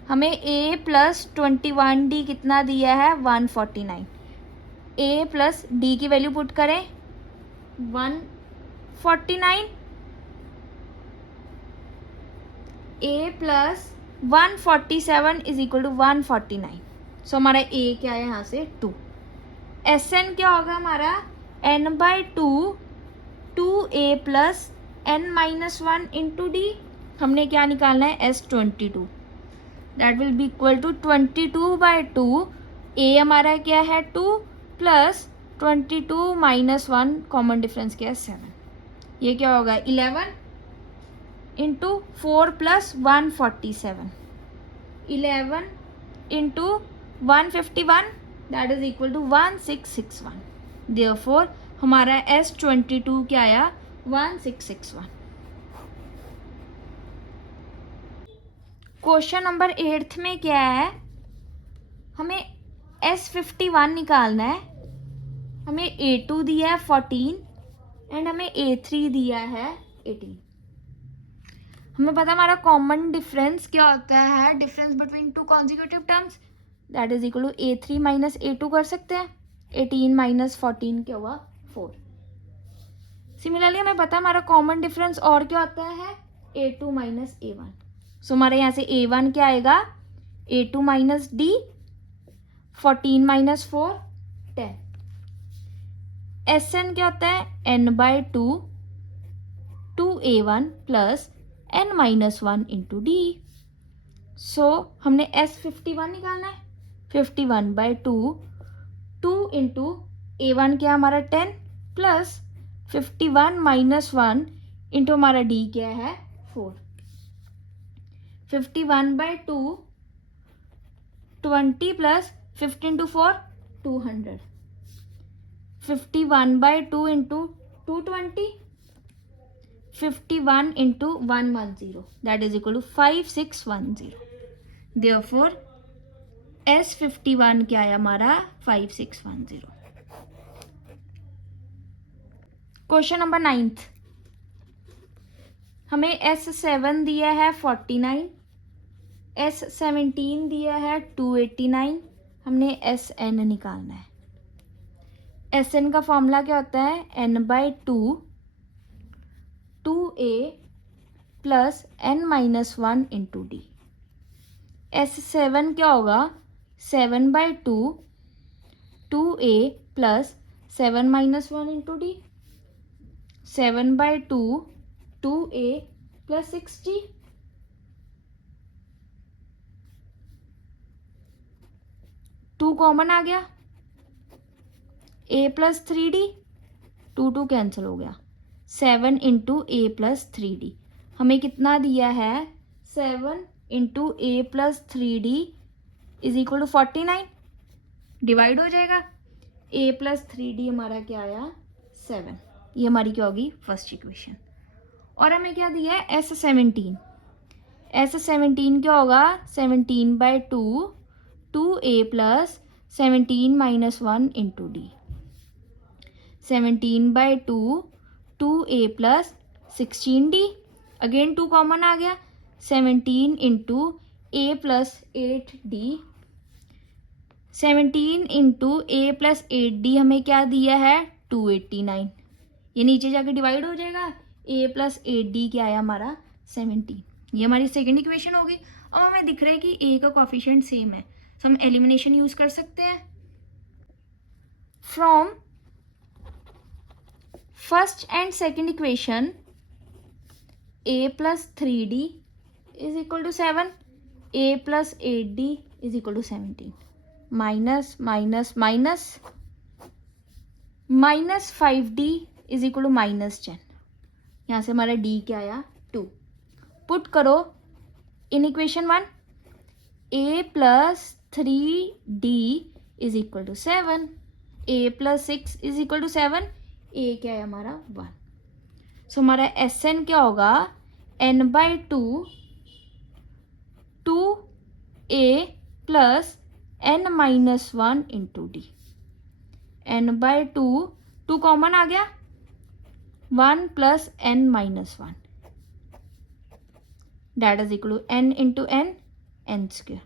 हमें A प्लस 21D कितना दिया है 149, A प्लस D की वैल्यू पुट करें 149, A plus 147 is equal to 149, so हमारा A क्या है यहाँ से 2। SN क्या होगा हमारा N/2 2A plus N minus 1 into D, हमने क्या निकालना है S22, that will be equal to 22/2, A हमारा क्या है 2 प्लस 22 माइनस 1 कॉमन डिफरेंस क्या है 7, ये क्या होगा 11 into 4 plus 147, 11 into 151 that is equal to 1661। Therefore हमारा S22 क्या आया 1661। क्वेश्चन नंबर 8 में क्या है, हमें S51 निकालना है, हमें A2 दिया है 14 एंड हमें A3 दिया है 18। हमें पता हमारा कॉमन डिफरेंस क्या होता है, difference between two consecutive terms that is equal to A3 minus A2 कर सकते हैं, 18 माइनस 14 क्या हुआ 4। सिमिलरली हमें पता हमारा कॉमन डिफरेंस और क्या होता है A2 माइनस A1, सो हमारे यहाँ से A1 क्या आएगा A2 minus D, 14 minus 4 10। SN क्या होता है N/2 2A1 plus N minus 1 into D, सो हमने S51 निकालना है, 51/2 2 इंटू A1 क्या हमारा 10 प्लस 51 माइनस 1 इंटू हमारा D क्या है 4, 51/2 20 plus 15 to 4 200, 51/2 into 220, 51 into 110 that is equal to 5610। Therefore S51 क्या है हमारा 5610। क्वेश्चन नंबर 9, हमें S7 दिया है 49, S17 दिया है 289, हमने SN निकालना है। SN का फॉर्मूला क्या होता है N/2 2A plus N minus 1 into D। S7 क्या होगा 7/2 2A plus 7 minus 1 into D, 7/2 2A plus 60, 2 common आ गया ए प्लस 3d, 2 कैंसिल हो गया, 7 इंटू ए प्लस 3d हमें कितना दिया है, 7 into A plus 3d is equal to 49, divide हो जाएगा, ए प्लस 3d हमारा क्या आया 7, ये हमारी क्या होगी फर्स्ट इक्वेशन। और हमें क्या दिया है S17, S17 क्या होगा 17/2 2a plus 17 minus 1 into d, 17/2 2a plus 16d, again 2 common आ गया, 17 इंटू ए प्लस 8d, 17 इंटू ए प्लस 8d हमें क्या दिया है 289, ये नीचे जाके डिवाइड हो जाएगा, a प्लस 8d क्या आया हमारा 17, ये हमारी सेकेंड इक्वेशन होगी। अब हमें दिख रहा है कि a का कोफिशिएंट सेम है, तो हम एलिमिनेशन यूज कर सकते हैं। From first and second equation a plus 3d is equal to 7, a plus 8d is equal to 17, minus minus minus minus 5d is equal to minus 10, यहाँ से हमारा d क्या आया 2, पुट करो in equation 1, a plus 3d is equal to 7, a plus 6 is equal to 7, a क्या है हमारा 1, सो हमारा Sn क्या होगा n/2 2a plus n minus 1 into d, n/2 2 common आ गया, 1 plus n minus 1 that is equal to n into n square,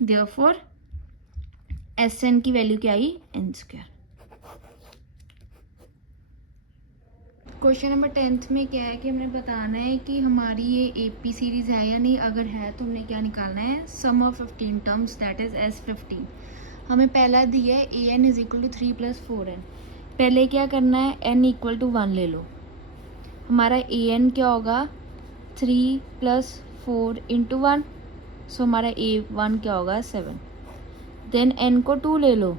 therefore Sn की वैल्यू क्या आई n square। Question number 10th में क्या है कि हमने बताना है कि हमारी ये AP सीरीज़ है या नहीं, अगर है तो हमने क्या निकालना है sum of 15 terms that is S15। हमें पहला दिया है an is equal to 3 + 4n, पहले क्या करना है n इक्वल टू 1 ले लो, हमारा an क्या होगा 3 + 4 इंटू 1, सो हमारा a1 क्या होगा 7, देन n को 2 ले लो,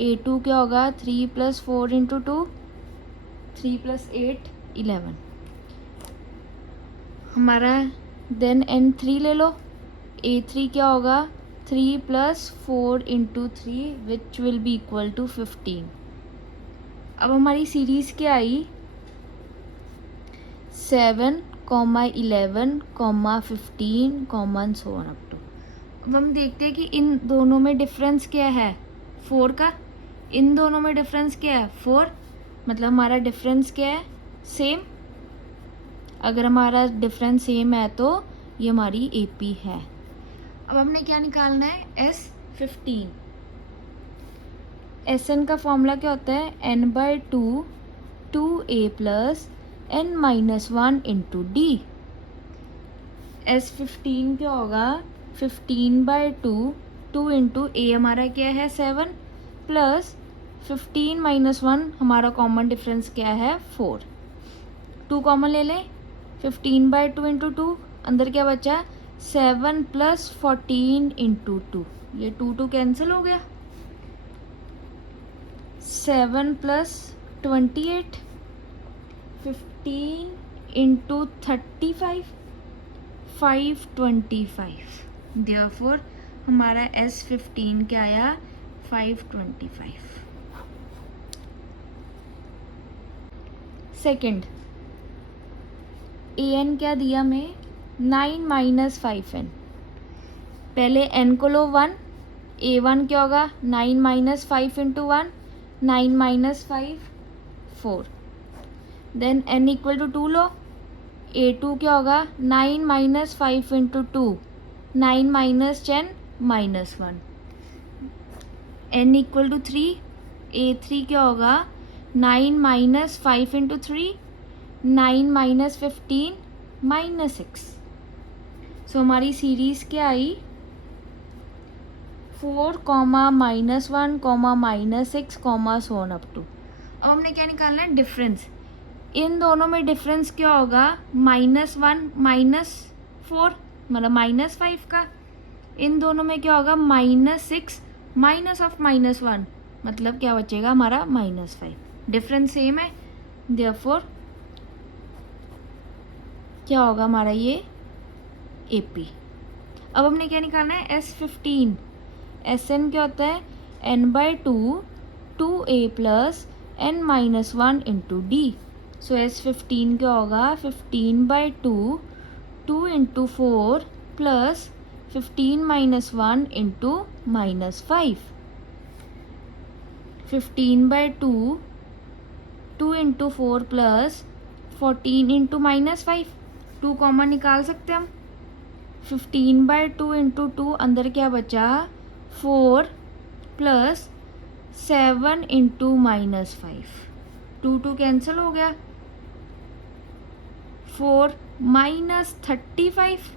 a2 क्या होगा 3 + 4 इंटू 2, 3 + 8 11, हमारा देन n3 ले लो, a3 क्या होगा 3 + 4 into 3 which will be equal to 15। अब हमारी सीरीज़ क्या आई 7, 11, 15, सो ऑन अप टू। अब हम देखते हैं कि इन दोनों में डिफरेंस क्या है 4 का, इन दोनों में डिफरेंस क्या है 4, मतलब हमारा डिफरेंस क्या है सेम, अगर हमारा डिफरेंस सेम है तो ये हमारी AP है। अब हमने क्या निकालना है S15, Sn का फॉर्मूला क्या होता है n/2 2a plus n minus 1 into D, S15 क्या होगा 15/2 2 इंटू a हमारा क्या है 7 प्लस 15 माइनस 1 हमारा कॉमन डिफरेंस क्या है 4, 2 कॉमन ले लें, 15/2 इंटू 2 अंदर क्या बचा 7 प्लस 14 इंटू 2, ये 2 कैंसिल हो गया, 7 प्लस 28 15 इंटू 35 525, देयरफॉर हमारा S15 क्या आया 525। सेकंड an क्या दिया हमें 9 - 5n, पहले n को लो 1, a1 क्या होगा 9 - 5 into 1, 9 - 5 4, then n equal to 2 लो, a2 क्या होगा 9 - 5 into 2, 9 - 10 -1, n equal to 3, a3 क्या होगा 9 - 5 इंटू 3, 9 - 15 -6, सो हमारी सीरीज़ क्या आई 4, -1, -6, सो ऑन अप टू। अब हमने क्या निकालना है डिफरेंस, इन दोनों में डिफरेंस क्या होगा -1 -4 मतलब -5 का, इन दोनों में क्या होगा -6 माइनस ऑफ -1 मतलब क्या बचेगा हमारा -5। डिफरेंस सेम है, देयरफॉर क्या होगा हमारा ये AP। अब हमने क्या निकालना है S15। Sn क्या होता है n/2 2a + n-1 into d. सो S15 क्या होगा 15/2 2 × 4 + 15 - 1 इंटू -5। 15/2 2 × 4 + 14 × -5। 2 कॉमन निकाल सकते हम। 15/2 × 2 अंदर क्या बचा 4 + 7 × -5। 2 कैंसिल हो गया। 4 - 35।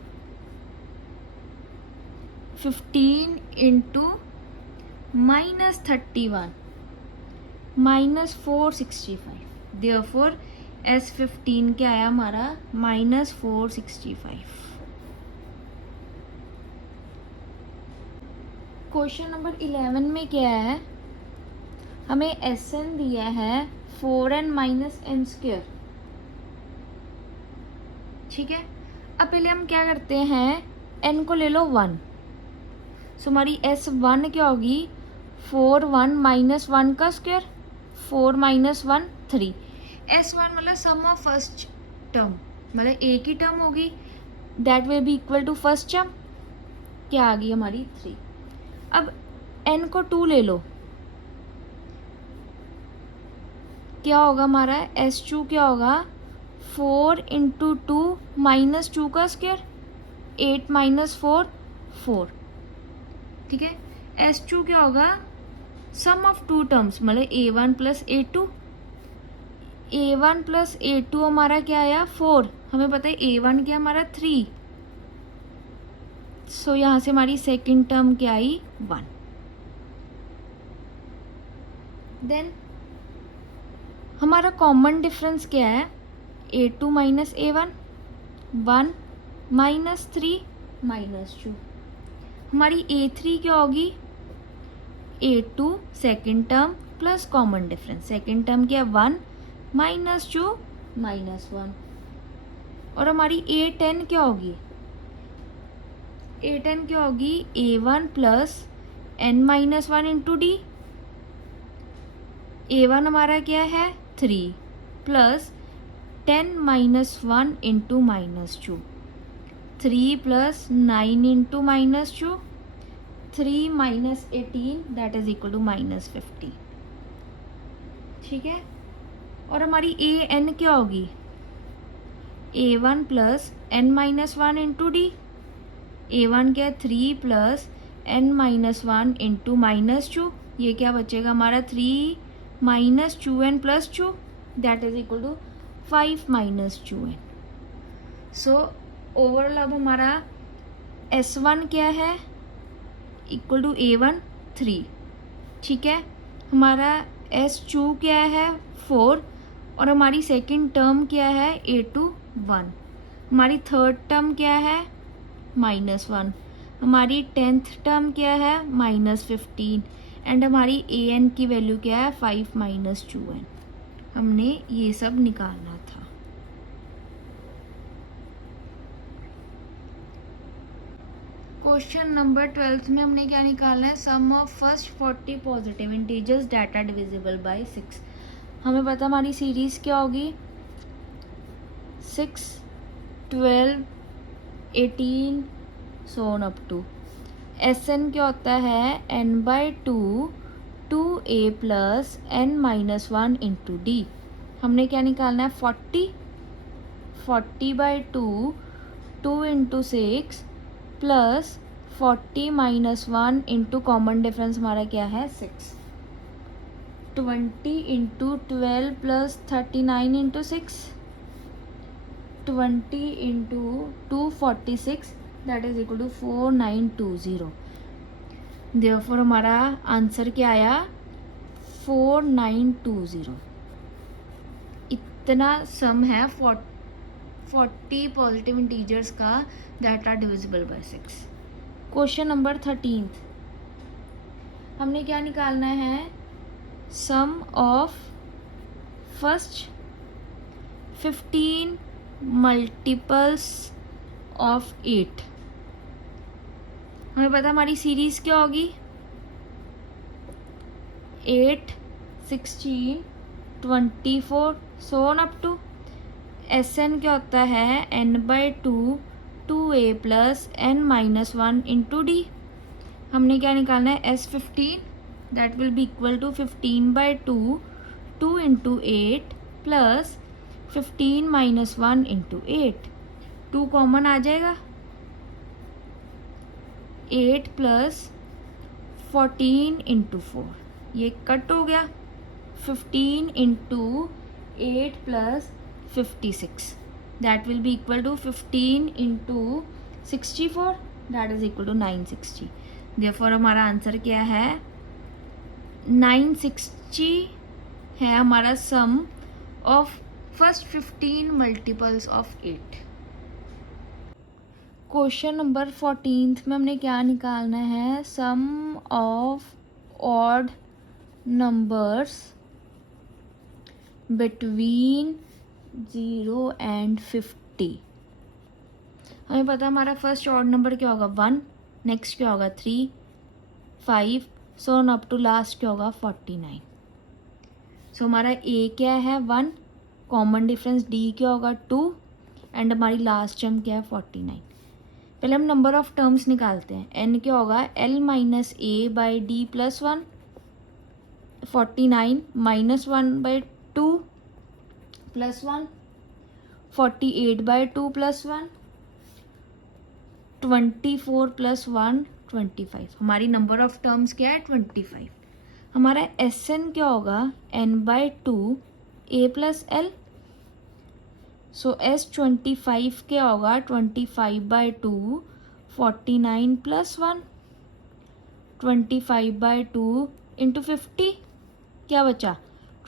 15 × -31 -465। देयरफॉर S15 क्या आया हमारा -465। क्वेश्चन नंबर 11 में क्या है, हमें Sn दिया है 4n - n²। ठीक है, अब पहले हम क्या करते हैं n को ले लो 1। सो हमारी S1 क्या होगी 4 1 - 1 का स्क्वायर, 4 - 1 3। S1 मतलब सम ऑफ फर्स्ट टर्म, मतलब एक ही टर्म होगी, that will be equal to first term. क्या आ गई हमारी 3। अब n को 2 ले लो, क्या होगा हमारा S2 क्या होगा 4 × 2 -2 का स्क्वायर, 8 - 4 4। ठीक है, S2 क्या होगा सम ऑफ टू टर्म्स, मतलब A1 + A2। A1 + A2 हमारा क्या आया 4, हमें पता है A1 क्या हमारा 3। सो यहाँ से हमारी सेकेंड टर्म क्या आई 1। देन हमारा कॉमन डिफरेंस क्या है A2 - A1 1 -3 -2। हमारी A3 क्या होगी A2 second term plus common difference. Second term क्या 1 -2 -1। और हमारी A10 क्या होगी A10 क्या होगी A1 + n-1 into D. A1 हमारा क्या है 3 + 10 - 1 into -2। 3 + 9 into -2, 3 - 18 that is equal to -50। ठीक है, और हमारी AN क्या होगी A1 + n-1 into D. A1 क्या है 3 + n-1 इंटू -2। ये क्या बचेगा हमारा 3 - 2n + 2 that is equal to 5 - 2n। So overall अब हमारा S1 क्या है इक्वल टू A1 3। ठीक है, हमारा S2 क्या है 4, और हमारी सेकेंड टर्म क्या है A2 1। हमारी थर्ड टर्म क्या है -1। हमारी 10th टर्म क्या है -15। एंड हमारी AN की वैल्यू क्या है 5 - 2n। हमने ये सब निकालना था। क्वेश्चन नंबर 12 में हमने क्या निकालना है sum of first 40 positive integers that are divisible by 6। हमें पता हमारी सीरीज क्या होगी 6 12 18 so on up to. Sn क्या होता है n/2 2a + n-1 into d. हमने क्या निकालना है 40/2 2 × 6 + 40 - 1 इंटू कॉमन डिफरेंस हमारा क्या है 6। 20 × 12 + 39 × 6, 20 × 2 46 that is equal to 4920। Therefore हमारा आंसर क्या आया 4920। इतना सम है 40 पॉजिटिव इंटीजर्स का that are divisible by 6। Question number 13 हमने क्या निकालना है sum of first 15 multiples of 8। हमें पता हमारी सीरीज़ क्या होगी, 8, 16, 24 so on up to. S N क्या होता है, n/2 2a plus n-1 into d. हमने क्या निकालना है, S15, that will be equal to 15/2 2 into 8 plus 15 - 1 into 8। 2 common आ जाएगा, 8 प्लस 14 इंटू 4, ये कट हो गया। 15 into 8 plus 56, that will be equal to 15 into 64, that is equal to 960। Therefore हमारा आंसर क्या है, 960 है हमारा sum of first 15 multiples of 8। Question number 14 में हमने क्या निकालना है, sum of odd numbers between 0 and 50। हमें पता है हमारा फर्स्ट ऑड नंबर क्या होगा, 1, नेक्स्ट क्या होगा 3, 5 so on up to last क्या होगा 49। सो हमारा ए क्या है 1, कॉमन डिफरेंस डी क्या होगा 2 एंड हमारी लास्ट टर्म क्या है 49। पहले हम नंबर ऑफ टर्म्स निकालते हैं। एन क्या होगा, L minus A by D plus 1, 49 -1/2 plus 1, 48/2 plus 1, 24 plus 1 25। हमारी नंबर ऑफ टर्म्स क्या है 25। हमारा एस एन क्या होगा, n/2 a plus L. So S25 क्या होगा, 25/2 49 प्लस 1, 25/2 इंटू 50, क्या बचा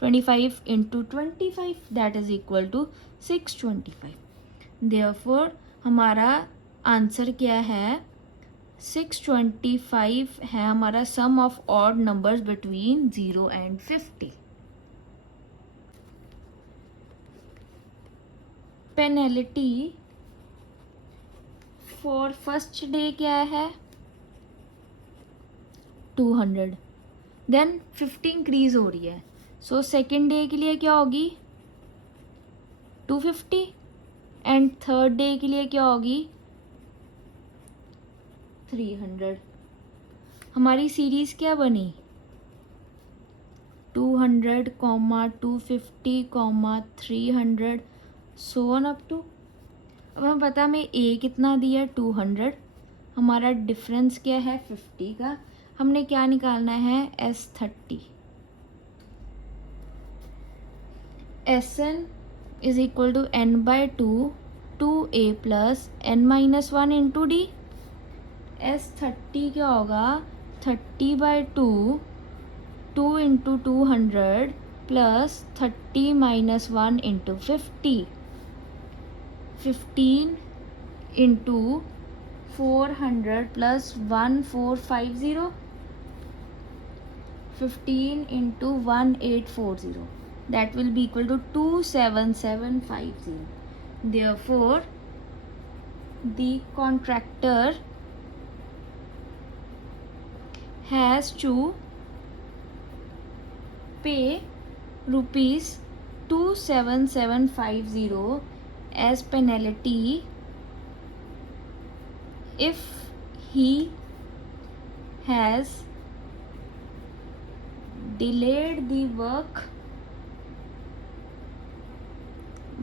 25 into 25, that is equal to 625। Therefore हमारा आंसर क्या है, 625 है हमारा sum of odd numbers between 0 and 50। Penalty for first day क्या है 200, देन 50 इंक्रीज हो रही है। सो सेकेंड डे के लिए क्या होगी 250 एंड थर्ड डे के लिए क्या होगी 300। हमारी सीरीज क्या बनी 200, 250, 300 सो ऑन अप टू। अब हमें पता हमें ए कितना दिया 200, हमारा डिफरेंस क्या है 50 का। हमने क्या निकालना है S30। Sn is equal to n/2 2a plus n-1 into D. S30 क्या होगा 30/2 2 into 200 plus 30 - 1 into 50, 15 into 400 plus 1450, 15 into 1840, that will be equal to 27750. Therefore, the contractor has to pay rupees 27750 as penalty if he has delayed the work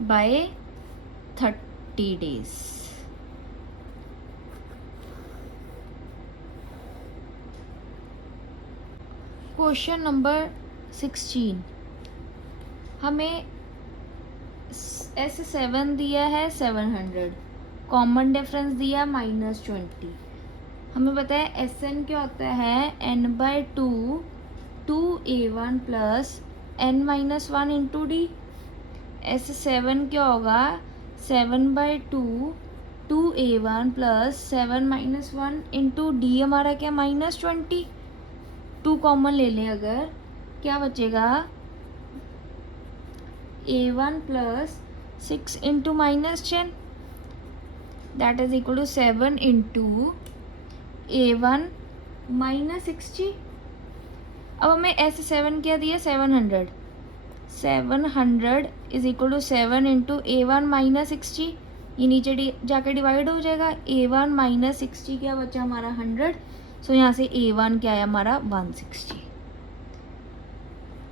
by 30 days. Question number 16, हमें S7 दिया है 700, कॉमन डिफरेंस दिया -20। हमें पता है Sn क्या होता है n/2 2a1 plus n-1 into D. S7 क्या होगा 7/2 2a1 प्लस 7 - 1 इंटू डी, हमारा क्या -20। 2 कॉमन ले लें अगर क्या बचेगा, A1 plus 6 into -10 that is equal to 7 into A1 minus 60। अब हमें ऐसे 7 क्या दिया, 700 is equal to 7 into A1 minus 60। ये नीचे जाकर डिवाइड हो जाएगा। A1 माइनस 60 क्या बचा हमारा 100। सो यहाँ से A1 क्या है हमारा 160।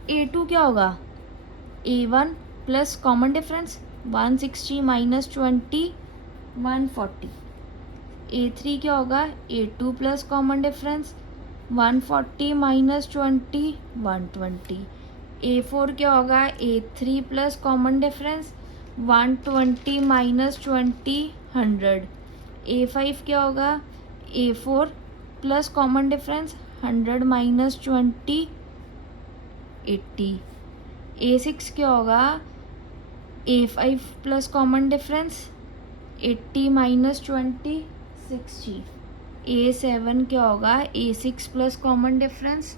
A2 क्या होगा, A1 plus common difference 160 minus 20 140। A3 क्या होगा, A2 plus common difference 140 minus 20 120। A4 क्या होगा, A3 plus common difference 120 minus 20 100। A5 क्या होगा, A4 plus common difference 100 minus 20 80। A6 क्या होगा, A5 plus common difference 80 minus 20 60। A7 क्या होगा, A6 plus common difference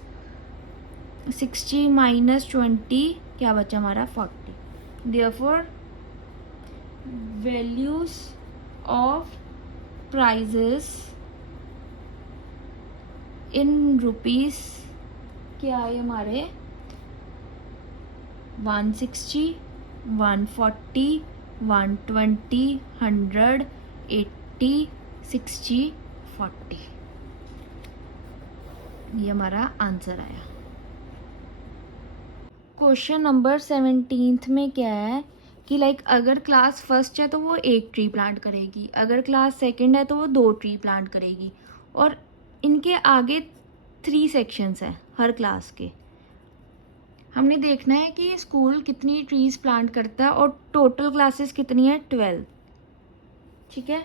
60 minus 20 क्या बचा हमारा 40। Therefore values of prices in rupees क्या है हमारे 160 140 120 100 80 60 40। ये हमारा आंसर आया। क्वेश्चन नंबर 17 में क्या है कि लाइक अगर क्लास फर्स्ट है तो वो 1 ट्री प्लांट करेगी, अगर क्लास सेकंड है तो वो 2 ट्री प्लांट करेगी, और इनके आगे 3 सेक्शंस हैं हर क्लास के। हमने देखना है कि स्कूल कितनी ट्रीज प्लांट करता है और टोटल क्लासेस कितनी है 12। ठीक है,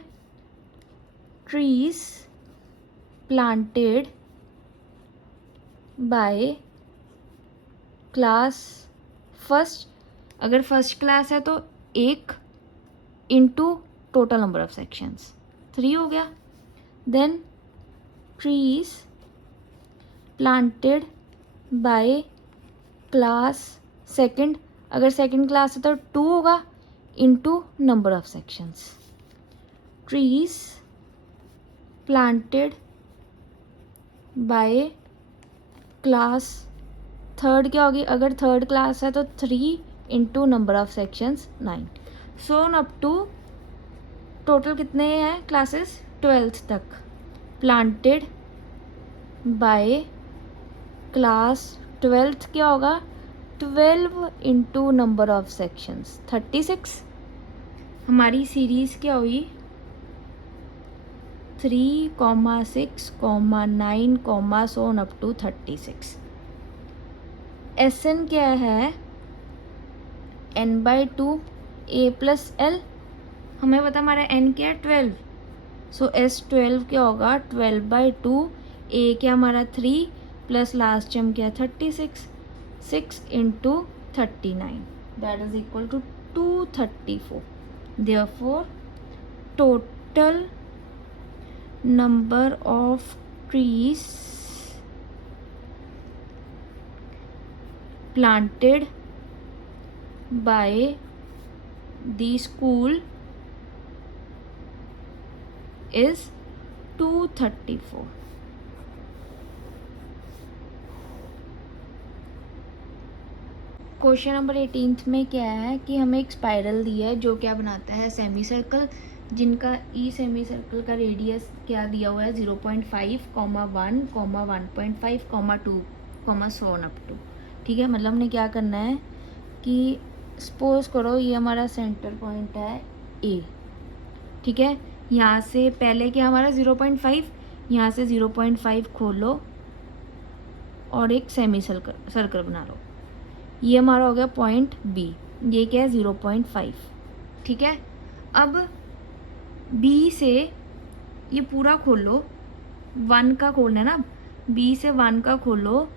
trees planted by class first, अगर फर्स्ट क्लास है तो 1 into total number of sections 3 हो गया। Then trees planted by class second, अगर सेकंड क्लास है तो 2 होगा into number of sections. Trees planted by class third क्या होगी, अगर थर्ड क्लास है तो 3 into number of sections 9। So up to total कितने हैं क्लासेस 12th तक। प्लांटेड बाय क्लास 12th क्या होगा 12 इंटू नंबर ऑफ सेक्शंस 36। हमारी सीरीज क्या हुई 3, 6, 9, so on up to 36। Sn क्या है n/2 a प्लस l, हमें पता हमारा n क्या है 12, सो S12 क्या होगा 12/2 a क्या हमारा 3 प्लस लास्ट टर्म क्या 36 6 into 39 that is equal to 234। Therefore total number of trees planted by the school is 234। Question number 18 में क्या है कि हमें एक स्पाइरल दी है जो क्या बनाता है सेमी सर्कल, जिनका ई सेमी सर्कल का रेडियस क्या दिया हुआ है 0.5, 1, 1.5, 2, सो ऑन अप टू। ठीक है, मतलब हमने क्या करना है कि सपोज करो ये हमारा सेंटर पॉइंट है ए। ठीक है, यहाँ से पहले क्या हमारा 0.5, यहाँ से 0.5 खोलो और एक सेमी सर्कल बना लो। ये हमारा हो गया पॉइंट बी, ये क्या है 0.5। ठीक है, अब बी से ये पूरा खोलो, 1 का खोलना है ना, बी से 1 का खोलो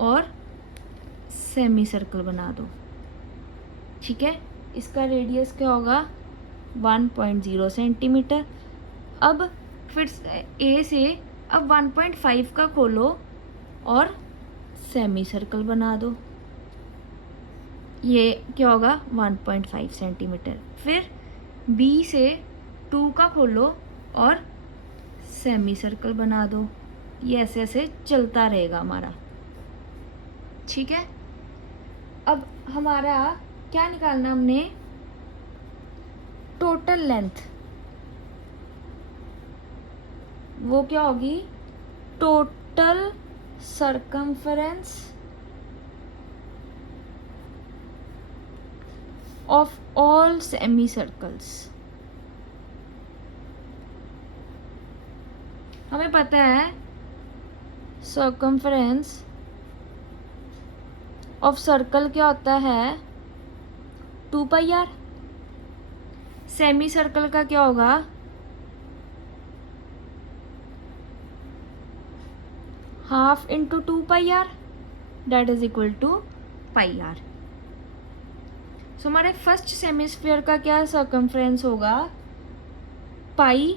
और सेमी सर्कल बना दो। ठीक है, इसका रेडियस क्या होगा 1.0 सेंटीमीटर। अब फिर ए से अब 1.5 का खोलो और सेमी सर्कल बना दो, ये क्या होगा 1.5 सेंटीमीटर। फिर B से 2 का खोलो और सेमी सर्कल बना दो, ये ऐसे ऐसे चलता रहेगा हमारा, ठीक है। अब हमारा क्या निकालना, हमने टोटल लेंथ, वो क्या होगी, total circumference of all semi circles. हमें पता है सर्कमफरेंस ऑफ सर्कल क्या होता है 2πr। सेमी सर्कल का क्या होगा, half into 2πr, that is equal to πr। So हमारे फर्स्ट सेमीस्फीयर का क्या सर्कमफ्रेंस होगा, पाई,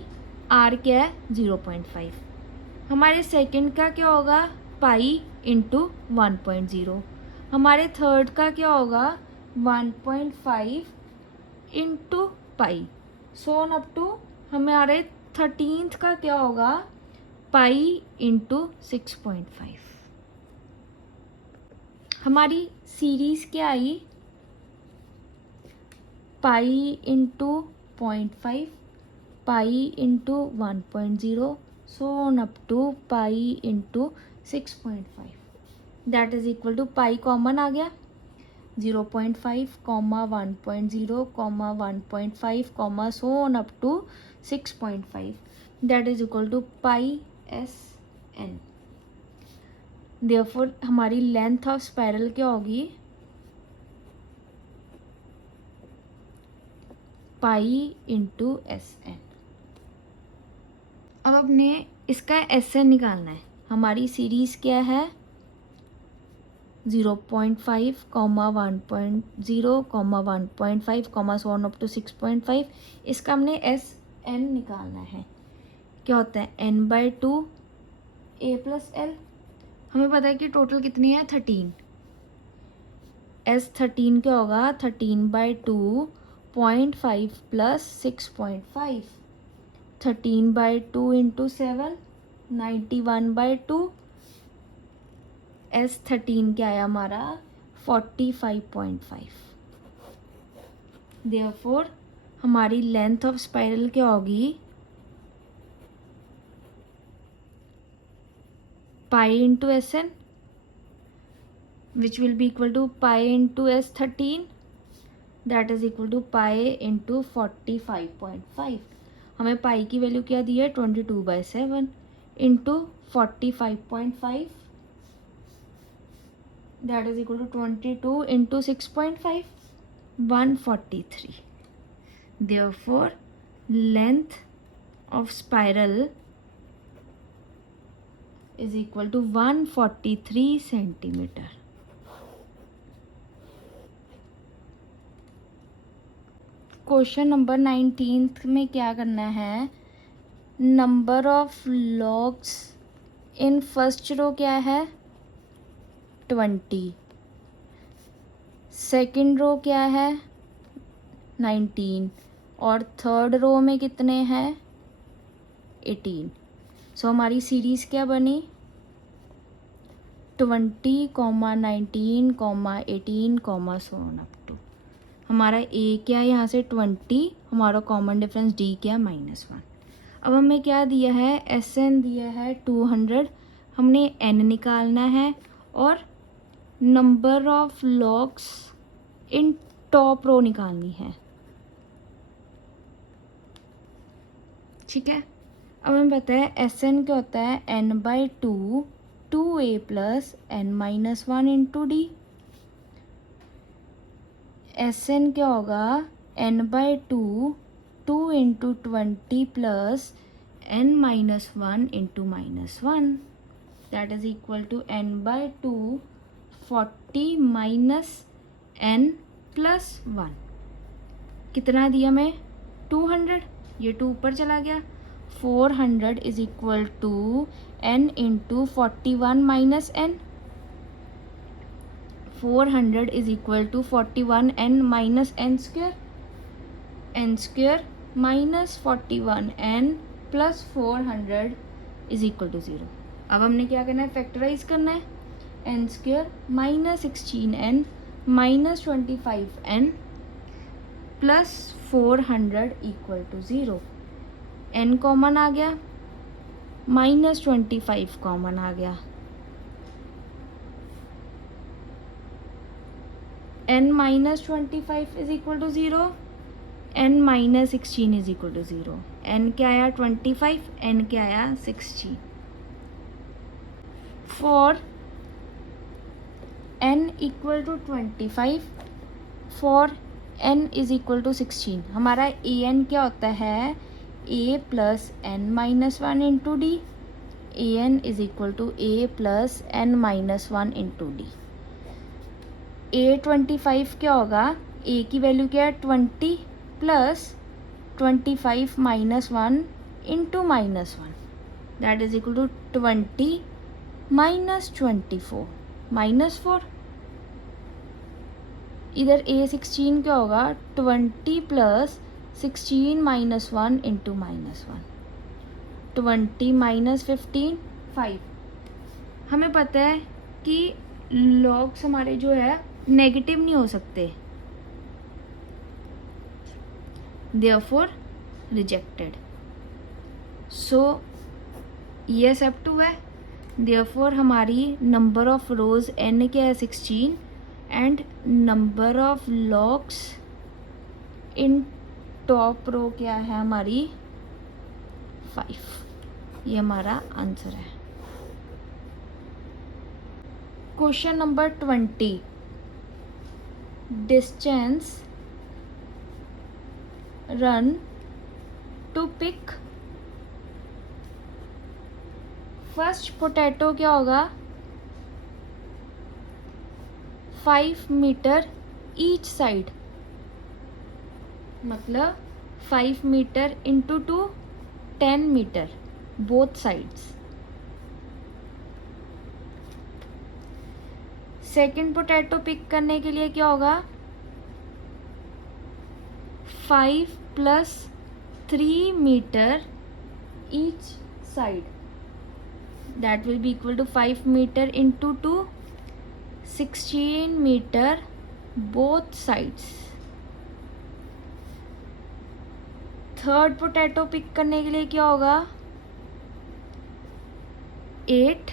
आर क्या है 0.5। हमारे सेकंड का क्या होगा, पाई इंटू 1.0। हमारे थर्ड का क्या होगा 1.5 into pi, so on up to हमारे 13th का क्या होगा, पाई इंटू 6.5। हमारी सीरीज क्या आई, pi into 0.5, pi into 1.0, so on up to pi into 6.5, that is equal to pi common आ गया 0.5, 1.0, 1.5, so on up to 6.5, that is equal to pi SN। Therefore हमारी लेंथ ऑफ स्पाइरल क्या होगी, पाई इंटू SN। अब अपने इसका SN निकालना है। हमारी सीरीज क्या है 0.5, 1.0, 1.5, सो ऑन अप टू 6.5। इसका हमने SN निकालना है, क्या होता है n/2 a + l। हमें पता है कि टोटल कितनी है 13। S13 क्या होगा 13/2 0.5 + 6.5, 13/2 इंटू 7 91/2। S13 क्या आया हमारा 45.5। देयरफॉर हमारी लेंथ ऑफ स्पाइरल क्या होगी, pi into SN, which will be equal to pi into S13, that is equal to pi into 45.5। हमें पाई की वैल्यू क्या दी है 22/7 into 45.5, that is equal to 22 into 6.5, 143। therefore length of spiral is equal to 143 centimetre. Question number 19 में क्या करना है, number of logs in first row क्या है 20, सेकंड रो क्या है 19 और थर्ड रो में कितने हैं 18। सो हमारी सीरीज क्या बनी 20, 19, 18, सो ऑन अप टू। हमारा A क्या है यहाँ से 20, हमारा कॉमन डिफरेंस D क्या है -1। अब हमें क्या दिया है SN दिया है 200, हमने N निकालना है और number of logs in top row निकालनी है, ठीक है। अब हमें पता है SN क्या होता है n/2 2a + n-1 into D। SN क्या होगा n/2 2 into 20 + n-1 into -1, that is equal to n/2 40 - n + 1। कितना दिया हमें 200, ये 2 ऊपर चला गया, 400 is equal to n into 41 - n, 400 is equal to 41n minus n square minus 41n plus 400 is equal to 0। अब हमने क्या करना है, फैक्टराइज करना है। N square minus 16n minus 25n plus 400 equal to 0। n common आ गया, माइनस 25 कॉमन आ गया, n minus 25 is equal to 0, n minus 16 is equal to 0। n क्या आया 25, n क्या आया 16। For n equal to 25 for n is equal to 16, हमारा a n क्या होता है, a plus n minus 1 into D. a n is equal to a plus n minus 1 into D. a 25 क्या होगा, a की वैल्यू क्या है 20 plus 25 minus 1 into minus 1 that is equal to 20 minus 24 minus 4। इधर a 16 क्या होगा 20 plus 16 minus 1 into minus 1 20 minus 15 5। हमें पता है कि लॉग्स हमारे जो है नेगेटिव नहीं हो सकते, देयरफॉर रिजेक्टेड। सो ये सब टू है, देयरफॉर हमारी नंबर ऑफ रोज n क्या है 16 and number of logs in top row क्या है हमारी 5। ये हमारा आंसर है। Question number 20, distance run to pick first potato क्या होगा 5 मीटर ईच साइड, मतलब 5 metre into 2 10 metre both sides. Second potato pick करने के लिए क्या होगा 5 प्लस 3 metre each side that will be equal to 5 metre into 2 16 metre both sides. Third potato pick करने के लिए क्या होगा 8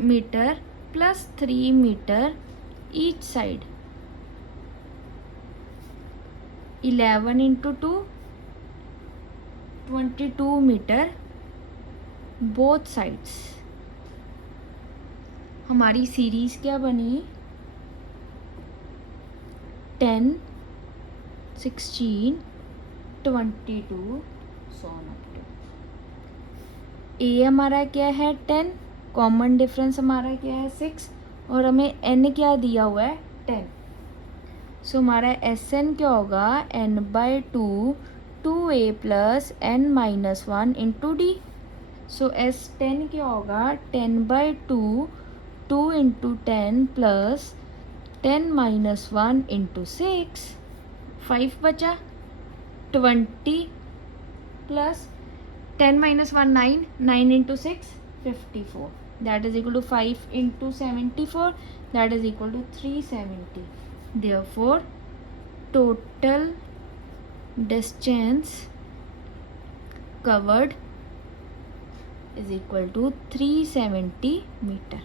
metre plus 3 metre each side 11 into 2 22 metre both sides. हमारी सीरीज क्या बनी 10 16 22 so on up to. A हमारा क्या है 10, कॉमन डिफरेंस हमारा क्या है 6 और हमें n क्या दिया हुआ है 10। सो हमारा एस एन क्या होगा n/2 2a plus n minus 1 into d. So S 10 क्या होगा 10/2 2 इंटू 10 प्लस 10 माइनस 1 इंटू 6 5 बचा 20 plus 10 minus 1 9 9 into 6 54 that is equal to 5 into 74 that is equal to 370। Therefore total distance covered is equal to 370 meter।